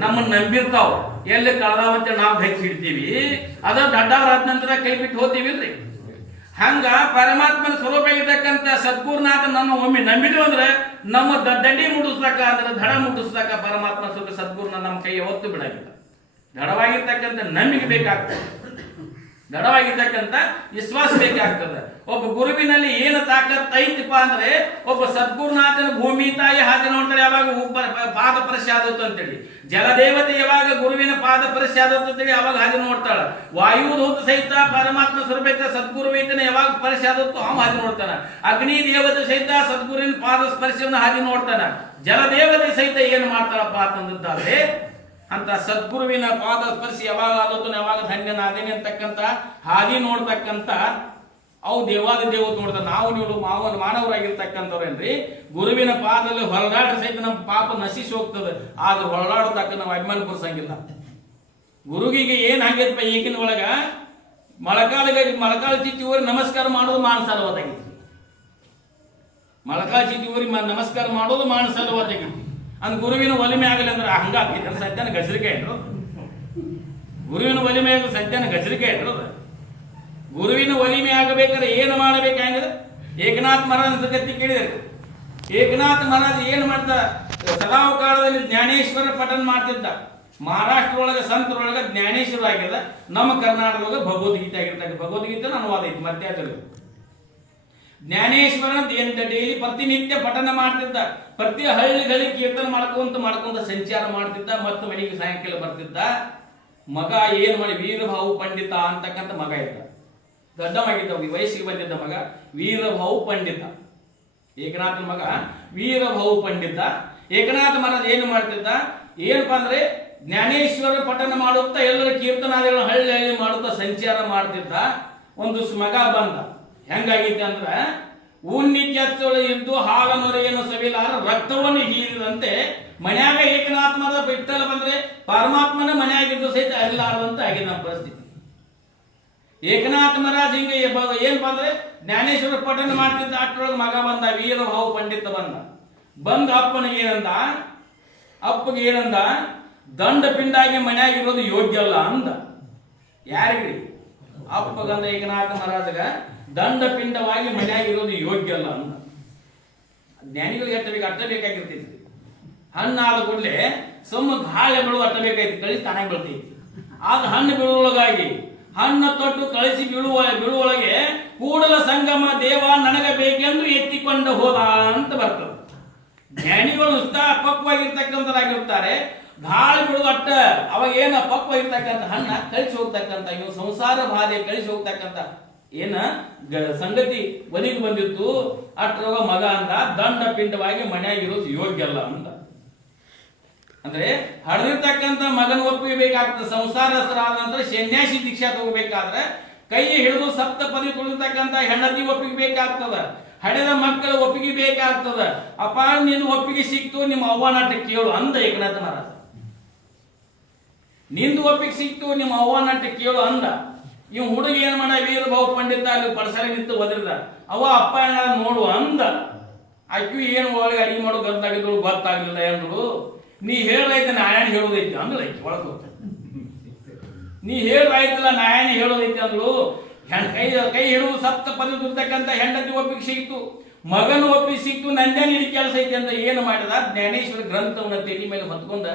ನಮ್ಮನ್ನ ನಂಬಿರ್ತಾವ. ಎಲ್ಲಿ ಕಳೆದಾವಂತ ನಾವು ಹೆಚ್ಚು ಹಿಡ್ತೀವಿ. ಅದ ದೊಡ್ಡವ್ರಾದ ನಂತರ ಕೈ ಬಿಟ್ಟು ಹೋಗ್ತೀವಿಲ್ರಿ. ಹಂಗ ಪರಮಾತ್ಮನ ಸ್ವರೂಪ ಇರ್ತಕ್ಕಂಥ ಸದ್ಗುರುನಾಥ ನಮ್ಮ ಒಮ್ಮೆ ನಂಬಿದ್ವಿ ಅಂದ್ರೆ ನಮ್ಮ ದಂಡಿ ಮುಟ್ಟಿಸ್ತಾಕ, ಅಂದ್ರೆ ದಡ ಮುಟ್ಟಿಸ್ತಾಕ ಪರಮಾತ್ಮ ಸ್ವರೂಪ ಸದ್ಗುರುನ ನಮ್ಮ ಕೈ ಯಾವತ್ತೂ ಬಿಡಾಗಿಲ್ಲ. ದೃಢವಾಗಿರ್ತಕ್ಕಂಥ ನಂಬಿಕೆ ಬೇಕಾಗ್ತದೆ, ದೃಢವಾಗಿರ್ತಕ್ಕಂಥ ವಿಶ್ವಾಸ ಬೇಕಾಗ್ತದೆ. ಒಬ್ಬ ಗುರುವಿನಲ್ಲಿ ಏನು ತಾಕತ್ ಐತಿಪ್ಪ ಅಂದ್ರೆ ಒಬ್ಬ ಸದ್ಗುರುನಾಥನ ಭೂಮಿ ತಾಯಿ ಹಾಗೆ ನೋಡ್ತಾರೆ. ಯಾವಾಗ ಪಾದ ಪರಿಶಾದತ್ತು ಅಂತೇಳಿ ಜಲದೇವತೆ ಯಾವಾಗ ಗುರುವಿನ ಪಾದ ಪರಿಶಾದತ್ತು ಅಂತೇಳಿ ಯಾವಾಗ ಹಾಗೆ ನೋಡ್ತಾಳ. ವಾಯುದೂತ ಸಹಿತ ಪರಮಾತ್ಮ ಸ್ವರೂಪ ಸದ್ಗುರುವಿನ ಯಾವಾಗ ಪರಿಶಾದತ್ತು ಅವ ಹಾಗೆ ನೋಡ್ತಾನ. ಅಗ್ನಿ ದೇವತೆ ಸಹಿತ ಸದ್ಗುರುವಿನ ಪಾದ ಸ್ಪರ್ಶವನ್ನು ಹಾಗೆ ನೋಡ್ತಾನ. ಜಲದೇವತೆ ಸಹಿತ ಏನು ಮಾಡ್ತಾಳಪ್ಪ ಅಂತಂದಿದ್ದಾರೆ, ಅಂತ ಸದ್ಗುರುವಿನ ಪಾದ ಸ್ಪರ್ಶಿ ಯಾವಾಗ ಆದದ್ದು ಯಾವಾಗ ಧನ್ಯನಾದೇನೆ ಅಂತಕ್ಕಂಥ ಹಾದಿ ನೋಡ್ತಕ್ಕಂಥ ಅವು ದೇವಾದಿ ದೇವತೆ ನೋಡ್ತಾರೆ. ನಾವು ನೀವು ಮಾನವರಾಗಿರ್ತಕ್ಕಂಥವ್ರೇನ್ರಿ ಗುರುವಿನ ಪಾದದಲ್ಲಿ ಹೊರದಾಡ ಸಹಿತ ನಮ್ಮ ಪಾಪ ನಶಿಸಿ ಹೋಗ್ತದೆ. ಆದ್ರೆ ಹೊರದಾಡತಕ್ಕ ನಾವು ಅಭಿಮಾನ ಪಡಿಸಂಗಿಲ್ಲ. ಗುರುವಿಗೆ ಏನ್ ಆಗೈತಪ್ಪ ಈಗಿನ ಒಳಗ ಮೊಳಕಾಲ ಚಿತ್ತಿ ಊರಿ ನಮಸ್ಕಾರ ಮಾಡೋದು ಮಾನಸಲವತ್ತಾಗಿತ್ತು. ಮೊಳಕಾಲ ಚಿತ್ತಿ ಊರಿ ನಮಸ್ಕಾರ ಮಾಡೋದು ಮಾನಸಲವತ್ತಾಗಿತ್ತು. ಅಂದ್ ಗುರುವಿನ ಒಲಿಮೆ ಆಗಲಿ ಅಂದ್ರೆ ಹಂಗಾಗ್ತೈತೆ ಅಂದ್ರೆ ಸತ್ಯನ ಗಜರಿಕೆ ಇಟ್ರು. ಗುರುವಿನ ಒಲಿಮೆ ಆಗ ಸತ್ಯನ ಗಜರಿಕೆ ಇಟ್ರು. ಗುರುವಿನ ಒಲಿಮೆ ಆಗಬೇಕಾದ್ರೆ ಏನು ಮಾಡಬೇಕಾಗಿದೆ? ಏಕನಾಥ್ ಮಹಾರಾಜನ ಗತಿ ಕೇಳಿದರೆ ಏಕನಾಥ್ ಮಹಾರಾಜ್ ಏನು ಮಾಡ್ತಾರ? ಸದಾವ ಕಾಲದಲ್ಲಿ ಜ್ಞಾನೇಶ್ವರ ಪಠಣ ಮಾಡ್ತಿದ್ದ. ಮಹಾರಾಷ್ಟ್ರದೊಳಗೆ ಸಂತರೊಳಗೆ ಜ್ಞಾನೇಶ್ವರ ಆಗಿಲ್ಲ, ನಮ್ಮ ಕರ್ನಾಟಕದೊಳಗೆ ಭಗವದ್ಗೀತೆ ಆಗಿರ್ತಾರೆ. ಭಗವದ್ಗೀತೆ ಅನುವಾದ ಐತಿ ಮಧ್ಯಾಹ್ನ. ಜ್ಞಾನೇಶ್ವರ ಡೈಲಿ ಪ್ರತಿನಿತ್ಯ ಪಠಣ ಮಾಡ್ತಿದ್ದ. ಪ್ರತಿ ಹಳ್ಳಿಗಳಿಗೆ ಕೀರ್ತನ ಮಾಡ್ಕೊಂತ ಸಂಚಾರ ಮಾಡ್ತಿದ್ದ. ಮತ್ತು ಮನೆಗೆ ಸಾಯಂಕಾಲ ಬರ್ತಿದ್ದ. ಮಗ ಏನ್ ಮಾಡಿ ವೀರಭಾವು ಪಂಡಿತ ಅಂತಕ್ಕಂಥ ಮಗ ಇದ್ದ. ದೊಡ್ಡ ಮಗಿದ್ದ, ವಯಸ್ಸಿಗೆ ಬಂದಿದ್ದ ಮಗ ವೀರಭಾವು ಪಂಡಿತ. ಏಕನಾಥನ ಮಗ ವೀರಭಾವು ಪಂಡಿತ. ಏಕನಾಥ ಮಹಾರಾಜ್ ಏನು ಮಾಡ್ತಿದ್ದ? ಏನಪ್ಪಾ ಅಂದ್ರೆ ಜ್ಞಾನೇಶ್ವರ ಪಠಣ ಮಾಡುತ್ತಾ ಎಲ್ಲರ ಕೀರ್ತನಾದಿಗಳ ಹಳ್ಳಿ ಹಳ್ಳಿ ಮಾಡುತ್ತಾ ಸಂಚಾರ ಮಾಡ್ತಿದ್ದ. ಒಂದು ಮಗ ಬಂದ. ಹೆಂಗಾಗಿತ್ತು ಅಂದ್ರ ಉಣ್ಣಿ ಕೆಚ್ಚೊಳ ಇದ್ದು ಹಾಲನೊರೆಯನ್ನು ಸವಿಲಾರ ರಕ್ತವನ್ನು ಹೀರಿದಂತೆ ಮನ್ಯಾಗ ಏಕನಾಥ ಮಹಾರಾಜ ಬಿಟ್ಟಲ್ಲ ಬಂದ್ರೆ ಪರಮಾತ್ಮನ ಮನ್ಯಾಗಿದ್ದು ಸಹಿತ ಅರಿಲಾರದಂತ ಆಗಿದೆ ನಮ್ಮ ಪರಿಸ್ಥಿತಿ. ಏಕನಾಥ ಮಹಾರಾಜ್ ಹಿಂಗೆ ಏನ್ ಬಂದ್ರೆ ಜ್ಞಾನೇಶ್ವರ ಪಠಣ ಮಾಡ್ತಿದ್ದ. ಅಷ್ಟರೊಳಗೆ ಮಗ ಬಂದ, ವೀರಭಾವು ಪಂಡಿತ ಬಂದ ಅಪ್ಪಗೆ ಏನಂದ? ದಂಡ ಪಿಂಡಾಗಿ ಮನ್ಯಾಗಿರೋದು ಯೋಗ್ಯ ಅಲ್ಲ ಅಂದ. ಯಾರಿಗ್ರಿ? ಅಪ್ಪಗಂದ ಏಕನಾಥ ಮಹಾರಾಜಗ ದಂಡ ಪಿಂಡವಾಗಿ ಮನ್ಯಾಗಿರೋದು ಯೋಗ್ಯ ಅಲ್ಲ ಅಂದ. ಜ್ಞಾನಿಗಳಿಗೆ ಅಟ್ಟ ಬೇಕಾಗಿರ್ತೈತಿ. ಹಣ್ಣಾದ ಕೂಡಲೇ ಸುಮ್ಮ ಗಾಳಿ ಬೀಳುವ ಅಟ್ಟ ಬೇಕಾಯ್ತು, ಕಳಿಸಿ ತಾನಾಗಿ ಬೀಳ್ತೈತಿ. ಆಗ ಹಣ್ಣು ಬೀಳುವೊಳಗಾಗಿ ಹಣ್ಣು ತೊಟ್ಟು ಕಳಿಸಿ ಬೀಳುವೊಳಗೆ ಕೂಡಲ ಸಂಗಮ ದೇವ ನನಗ ಬೇಕೆಂದು ಎತ್ತಿಕೊಂಡು ಹೋದ ಅಂತ ಬರ್ತದೆ. ಜ್ಞಾನಿಗಳು ಪಕ್ವಾಗಿರ್ತಕ್ಕಂಥರಾಗಿರ್ತಾರೆ. ಗಾಳಿ ಬಿಡುವ ಅಟ್ಟ ಅವಾಗ ಏನ ಪಕ್ವಾಗಿರ್ತಕ್ಕಂಥ ಹಣ್ಣ ಕಳಿಸಿ ಹೋಗ್ತಕ್ಕಂಥ ಇವು ಸಂಸಾರ ಬಾಧೆ ಕಳಿಸಿ ಹೋಗ್ತಕ್ಕಂಥ ಏನ ಸಂಗತಿ ಒದಗಿ ಬಂದಿತ್ತು. ಅಷ್ಟರೊಳಗ ಮಗ ಅಂದ ದಂಡ ಪಿಂಡವಾಗಿ ಮನೆಯಾಗಿರೋದು ಯೋಗ್ಯ ಅಲ್ಲ ಅಂತ. ಅಂದ್ರೆ ಹಡೆದಿರ್ತಕ್ಕಂಥ ಮಗನ ಒಪ್ಪಿಬೇಕಾಗ್ತದೆ. ಸಂಸಾರಸ್ಥರಾದ ನಂತರ ಸನ್ಯಾಸಿ ದೀಕ್ಷಾ ತಗೋಬೇಕಾದ್ರೆ ಕೈ ಹಿಡಿದು ಸಪ್ತ ಪದಿ ತುಳಿರ್ತಕ್ಕಂಥ ಹೆಂಡತಿ ಒಪ್ಪಿಗೆ ಬೇಕಾಗ್ತದ. ಹಡೆದ ಮಕ್ಕಳ ಒಪ್ಪಿಗೆ ಬೇಕಾಗ್ತದ. ಅಪ್ಪ ನಿನ್ನ ಒಪ್ಪಿಗೆ ಸಿಕ್ತು, ನಿಮ್ಮ ಅವ್ವನಾಟ ಕೇಳು ಅಂದ ಏಕನಾಥ ಮಹಾರಾಜ. ನಿಂದು ಒಪ್ಪಿಗೆ ಸಿಕ್ತು, ನಿಮ್ಮ ಅವ್ವನಾಟ ಕೇಳು ಅಂದ. ಇವ್ ಹುಡುಗ ಏನ್ ಮಾಡ? ವೀರಭಾವು ಪಂಡಿತ ಅಲ್ಲಿ ಪಡಸಲ ನಿಂತು ಒದರಿದ. ಅವ ಅಪ್ಪ ನೋಡು ಅಂದ. ಆಕಿ ಏನು ಒಳಗೆ ಅಡಿಗೆ ಮಾಡೋ ಗದ್ದಾಗಿದ್ರು ಗೊತ್ತಾಗ್ಲಿಲ್ಲ. ಏನ್ರು ನೀ ಹೇಳ್ರೈತೆ ನಾಯಣ ಹೇಳೋದೈತಿ ಅಂದ್ಳು. ಆಕಿ ಒಳಗ ನೀ ಹೇಳ್ರಾಯ್ತಲ್ಲ ನಾಯಣ ಹೇಳೋದೈತಿ ಅಂದ್ಳು. ಕೈ ಹಿಡಿದು ಸಪ್ತ ಪದ ದುರ್ತಕ್ಕಂಥ ಹೆಂಡತಿ ಒಪ್ಪಿಗೆ ಸಿಕ್ತು, ಮಗನ ಒಪ್ಪಿಗೆ ಸಿಕ್ತು, ನಂದೇನು ಇಲ್ಲಿ ಕೆಲಸ ಐತಿ ಅಂತ ಏನು ಮಾಡಿದ? ಜ್ಞಾನೇಶ್ವರ ಗ್ರಂಥವನ್ನ ತೆಡಿ ಮೇಲೆ ಹೊತ್ಕೊಂಡ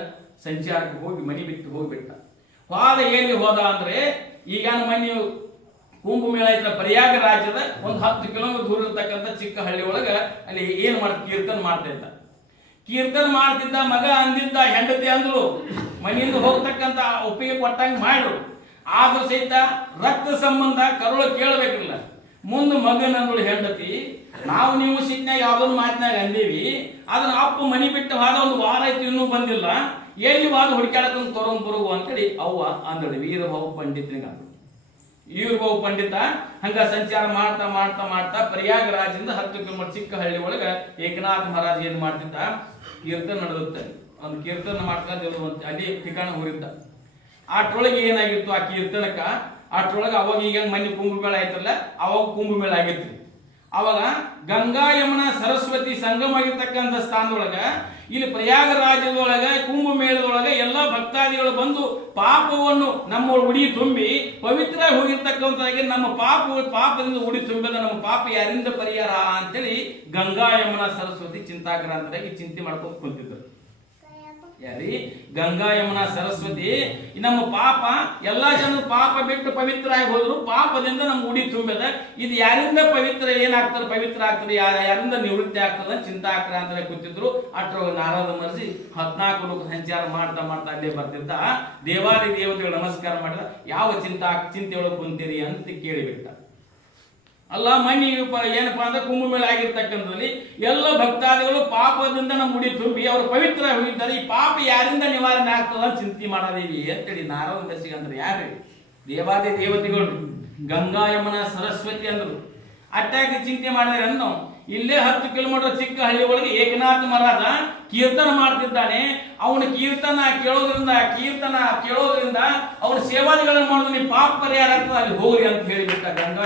ಸಂಚಾರಕ್ಕೆ ಹೋಗಿ ಮನೆ ಬಿಟ್ಟು ಹೋಗ್ಬಿಟ್ಟ. ಹೋದ ಎಲ್ಲಿ ಹೋದ ಅಂದ್ರೆ ಈಗ ಮನೆ ಕುಂಭಮೇಳ ಐತ್ರ ಪ್ರಯಾಗ ರಾಜ್ಯದ ಒಂದು 10 ಕಿಲೋಮೀಟರ್ ದೂರ ಇರ್ತಕ್ಕಂಥ ಚಿಕ್ಕ ಹಳ್ಳಿ ಒಳಗ ಅಲ್ಲಿ ಏನ್ ಕೀರ್ತನ ಮಾಡ್ತಿದ್ದ. ಕೀರ್ತನ ಮಾಡ್ತಿದ್ದ. ಮಗ ಅಂದಿದ್ದ, ಹೆಂಡತಿ ಅಂದ್ರು ಮನೆಯಿಂದ ಹೋಗ್ತಕ್ಕಂಥ ಒಪ್ಪಿಗೆ ಕೊಟ್ಟಂಗೆ ಮಾಡ್ರು. ಆದ್ರೂ ಸಹಿತ ರಕ್ತ ಸಂಬಂಧ ಕರುಳ ಕೇಳಬೇಕಿಲ್ಲ. ಮುಂದೆ ಮಗನಂದಳು ಹೆಂಡತಿ, ನಾವು ನೀವು ಸಿಟ್ನಾಗ ಯಾವ್ದೊಂದು ಮಾತಿನಾಗ ಅಂದೀವಿ, ಅದನ್ನ ಅಪ್ಪ ಮನಿ ಬಿಟ್ಟು ಹಾದ ಒಂದು ವಾರ ಆಯ್ತು ಇನ್ನೂ ಬಂದಿಲ್ಲ, ಎಲ್ಲಿ ವಾದ ಹುಡುಕಾಡಕೊಂಡು ತೊಗೊಂಡ್ ಬರುವು ಅಂತೇಳಿ ಅವ್ವ ಅಂದಳು. ವೀರಭಾವು ಪಂಡಿತನಿಗೆ ಅಂದಳು. ವೀರಭಾವು ಪಂಡಿತ ಹಂಗ ಸಂಚಾರ ಮಾಡ್ತಾ ಮಾಡ್ತಾ ಮಾಡ್ತಾ ಪ್ರಯಾಗರಾಜದಿಂದ 10 ಕಿಲೋಮೀಟರ್ ಚಿಕ್ಕ ಹಳ್ಳಿ ಒಳಗ ಏಕನಾಥ ಮಹಾರಾಜ್ ಏನ್ ಮಾಡ್ತಿದ್ದ? ಕೀರ್ತನ ನಡೆದುತ್ತೆ. ಒಂದು ಕೀರ್ತನ ಮಾಡ್ಕೊಂಡು ಅಲ್ಲಿ ठिकाಣ ಹೋಗಿದ್ದ. ಅಷ್ಟರೊಳಗೆ ಏನಾಗಿತ್ತು ಆ ಕೀರ್ತನಕ್ಕ? ಅಷ್ಟರೊಳಗೆ ಅವಾಗ ಈಗ ಮನೆ ಕುಂಭಮೇಳ ಆಯ್ತಲ್ಲ, ಅವಾಗ ಕುಂಭಮೇಳ ಆಗಿತ್ತು. ಅವಾಗ ಗಂಗಾ ಯಮುನಾ ಸರಸ್ವತಿ ಸಂಗಮ ಆಗಿರ್ತಕ್ಕಂಥ ಸ್ಥಾನದೊಳಗ ಇಲ್ಲಿ ಪ್ರಯಾಗರಾಜ್ಯದೊಳಗ ಕುಂಭಮೇಳದೊಳಗ ಎಲ್ಲಾ ಭಕ್ತಾದಿಗಳು ಬಂದು ಪಾಪವನ್ನು ನಮ್ಮ ಉಡಿ ತುಂಬಿ ಪವಿತ್ರ ಹೋಗಿರ್ತಕ್ಕಂಥಾಗಿ ನಮ್ಮ ಪಾಪದಿಂದ ಉಡಿ ತುಂಬಿದ ನಮ್ಮ ಪಾಪ ಯಾರಿಂದ ಪರಿಹಾರ ಅಂತೇಳಿ ಗಂಗಾ ಯಮುನಾ ಸರಸ್ವತಿ ಚಿಂತಾಕ್ರಾಂತರಾಗಿ ಚಿಂತೆ ಮಾಡ್ಕೊಂಡು ಕುಂತಿದ್ರು. ಯಾರಿ? ಗಂಗಾ ಯಮುನಾ ಸರಸ್ವತಿ ನಮ್ಮ ಪಾಪ ಎಲ್ಲಾ ಜನ ಪಾಪ ಬಿಟ್ಟು ಪವಿತ್ರ ಆಗಿ ಹೋದ್ರು, ಪಾಪದಿಂದ ನಮ್ಮ ಉಡಿ ತುಂಬಿದ. ಇದು ಯಾರಿಂದ ಪವಿತ್ರ ಏನಾಗ್ತದೆ, ಪವಿತ್ರ ಆಗ್ತದೆ, ಯಾರಿಂದ ನಿವೃತ್ತಿ ಆಗ್ತದೆ ಚಿಂತಾಕ್ರಾಂತರ ಕೂತಿದ್ರು. ಅಷ್ಟರ ನಾರದ ಮಹರ್ಷಿ 14 ಲೋಕ ಸಂಚಾರ ಮಾಡ್ತಾ ಮಾಡ್ತಾ ಅಲ್ಲೇ ಬರ್ತಿದ್ದ. ದೇವಾದಿ ದೇವತೆಗಳು ನಮಸ್ಕಾರ ಮಾಡಿದ. ಯಾವ ಚಿಂತೆಯೊಳಗೆ ಕುಂತೀರಿ ಅಂತ ಕೇಳಿಬಿಟ್ಟ. ಅಲ್ಲ ಮನಿ ಏನಪ್ಪಾ ಅಂದ್ರೆ ಕುಂಭಮೇಳ ಆಗಿರ್ತಕ್ಕಂಥದ್ರಲ್ಲಿ ಎಲ್ಲ ಭಕ್ತಾದಿಗಳು ಪಾಪದಿಂದ ನಮ್ಮ ಮುಡಿ ತುಂಬಿ ಅವರು ಪವಿತ್ರ ಹೋಗಿದ್ದಾರೆ. ಈ ಪಾಪ ಯಾರಿಂದ ನಿವಾರಣೆ ಆಗ್ತದ ಚಿಂತೆ ಮಾಡದೇವಿ ಅಂತೇಳಿ ನಾರದ ಮಹರ್ಷಿಗೆ ಅಂದ್ರೆ ಯಾರು? ದೇವಾದಿ ದೇವತೆಗಳು ಗಂಗಾ ಯಮುನಾ ಸರಸ್ವತಿ ಅಂದ್ರು. ಅಟ್ಟಾಗಿ ಚಿಂತೆ ಮಾಡಿದ್ರೆ ಅನ್ನು ಇಲ್ಲೇ 10 ಕಿಲೋಮೀಟರ್ ಚಿಕ್ಕ ಹಳ್ಳಿ ಒಳಗೆ ಏಕನಾಥ ಮಹಾರಾಜ ಕೀರ್ತನ ಮಾಡ್ತಿದ್ದಾನೆ. ಅವನ ಕೀರ್ತನ ಕೇಳೋದ್ರಿಂದ ಅವನ ಸೇವಾದಿಗಳನ್ನು ಮಾಡೋದು ನೀವು ಪಾಪ ಪರಿಹಾರ ಆಗ್ತದೆ, ಅಲ್ಲಿ ಹೋಗ್ರಿ ಅಂತ ಹೇಳಿಬಿಟ್ಟ ಗಂಗಾ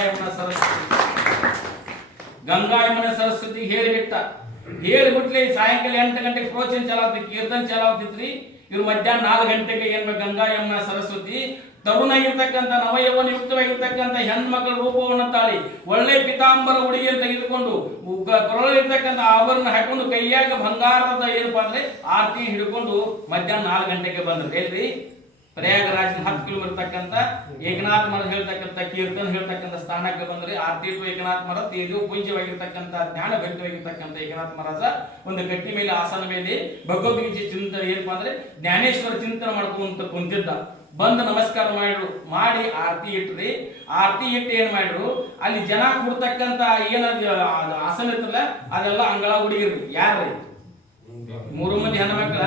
ಯಮುನ ಸರಸ್ವತಿ ಹೇಳಿಬಿಟ್ಟ. ಹೇಳಿಬಿಟ್ಲಿ ಸಾಯಂಕಾಲ 8 ಗಂಟೆಗೆ ಪ್ರವಚನ ಚಾಲಾಗ್ತಿ, ಕೀರ್ತನ ಚಾಲಾಗ್ತಿತ್ರಿ. ಇವ್ರು ಮಧ್ಯಾಹ್ನ 4 ಗಂಟೆಗೆ ಏನ್ ಗಂಗಾ ಯಮುನ ಸರಸ್ವತಿ ತರುಣ ಇರ್ತಕ್ಕಂಥ ನವಯೌವನ ಯುಕ್ತವಾಗಿರ್ತಕ್ಕಂಥ ಹೆಣ್ಮಕ್ಳ ರೂಪವನ್ನು ತಾಳಿ ಒಳ್ಳೆ ಪಿತಾಂಬರ ಉಡುಗೆಯನ್ನು ತೆಗೆದುಕೊಂಡು ಕೊರಳಿರ್ತಕ್ಕಂಥ ಆಭರಣ ಹಾಕೊಂಡು ಕೈಯಾಗ ಬಂಗಾರದ ಏನಪ್ಪಾ ಅಂದ್ರೆ ಆರತಿ ಹಿಡ್ಕೊಂಡು ಮಧ್ಯಾಹ್ನ 4 ಗಂಟೆಗೆ ಬಂದ್ರು. ಎಲ್ರಿ ಪ್ರಯಾಗರಾಜ್ 10 ಕಿಲೋಮೀಟರ್ ಇರ್ತಕ್ಕಂಥ ಏಕನಾಥ ಮರ ಹೇಳ್ತಕ್ಕಂಥ ಕೀರ್ತನ ಹೇಳ್ತಕ್ಕಂಥ ಸ್ಥಾನಕ್ಕೆ ಬಂದ್ರೆ. ಆರತಿ ಇಟ್ಟು ಏಕನಾಥ ಮರ ತೇಜು ಪೂಜ್ಯವಾಗಿರ್ತಕ್ಕಂಥ ಜ್ಞಾನ ಭರಿತವಾಗಿರ್ತಕ್ಕಂಥ ಏಕನಾಥ ಮಹಾರಾಜ ಒಂದು ಗಟ್ಟಿ ಮೇಲೆ ಆಸನ ಮೇಲೆ ಭಗವದ್ಗೀತೆ ಚಿಂತನೆ ಏನಪ್ಪಾ ಅಂದ್ರೆ ಜ್ಞಾನೇಶ್ವರ ಚಿಂತನೆ ಮಾಡ್ಕೊಂತ ಕುಂತಿದ್ದ. ಬಂದು ನಮಸ್ಕಾರ ಮಾಡಿ ಆರತಿ ಇಟ್ರಿ. ಆರತಿ ಇಟ್ಟು ಏನ್ ಮಾಡಿದ್ರು, ಅಲ್ಲಿ ಜನ ಕೊಡ್ತಕ್ಕಂತ ಏನ ಆಸನ ಇರ್ತಲ್ಲ ಅದೆಲ್ಲ ಅಂಗಳ ಹುಡುಗಿರ್ರಿ. ಯಾರ್ರಿ? 3 ಮಂದಿ ಹೆಣ್ಮಕ್ಳ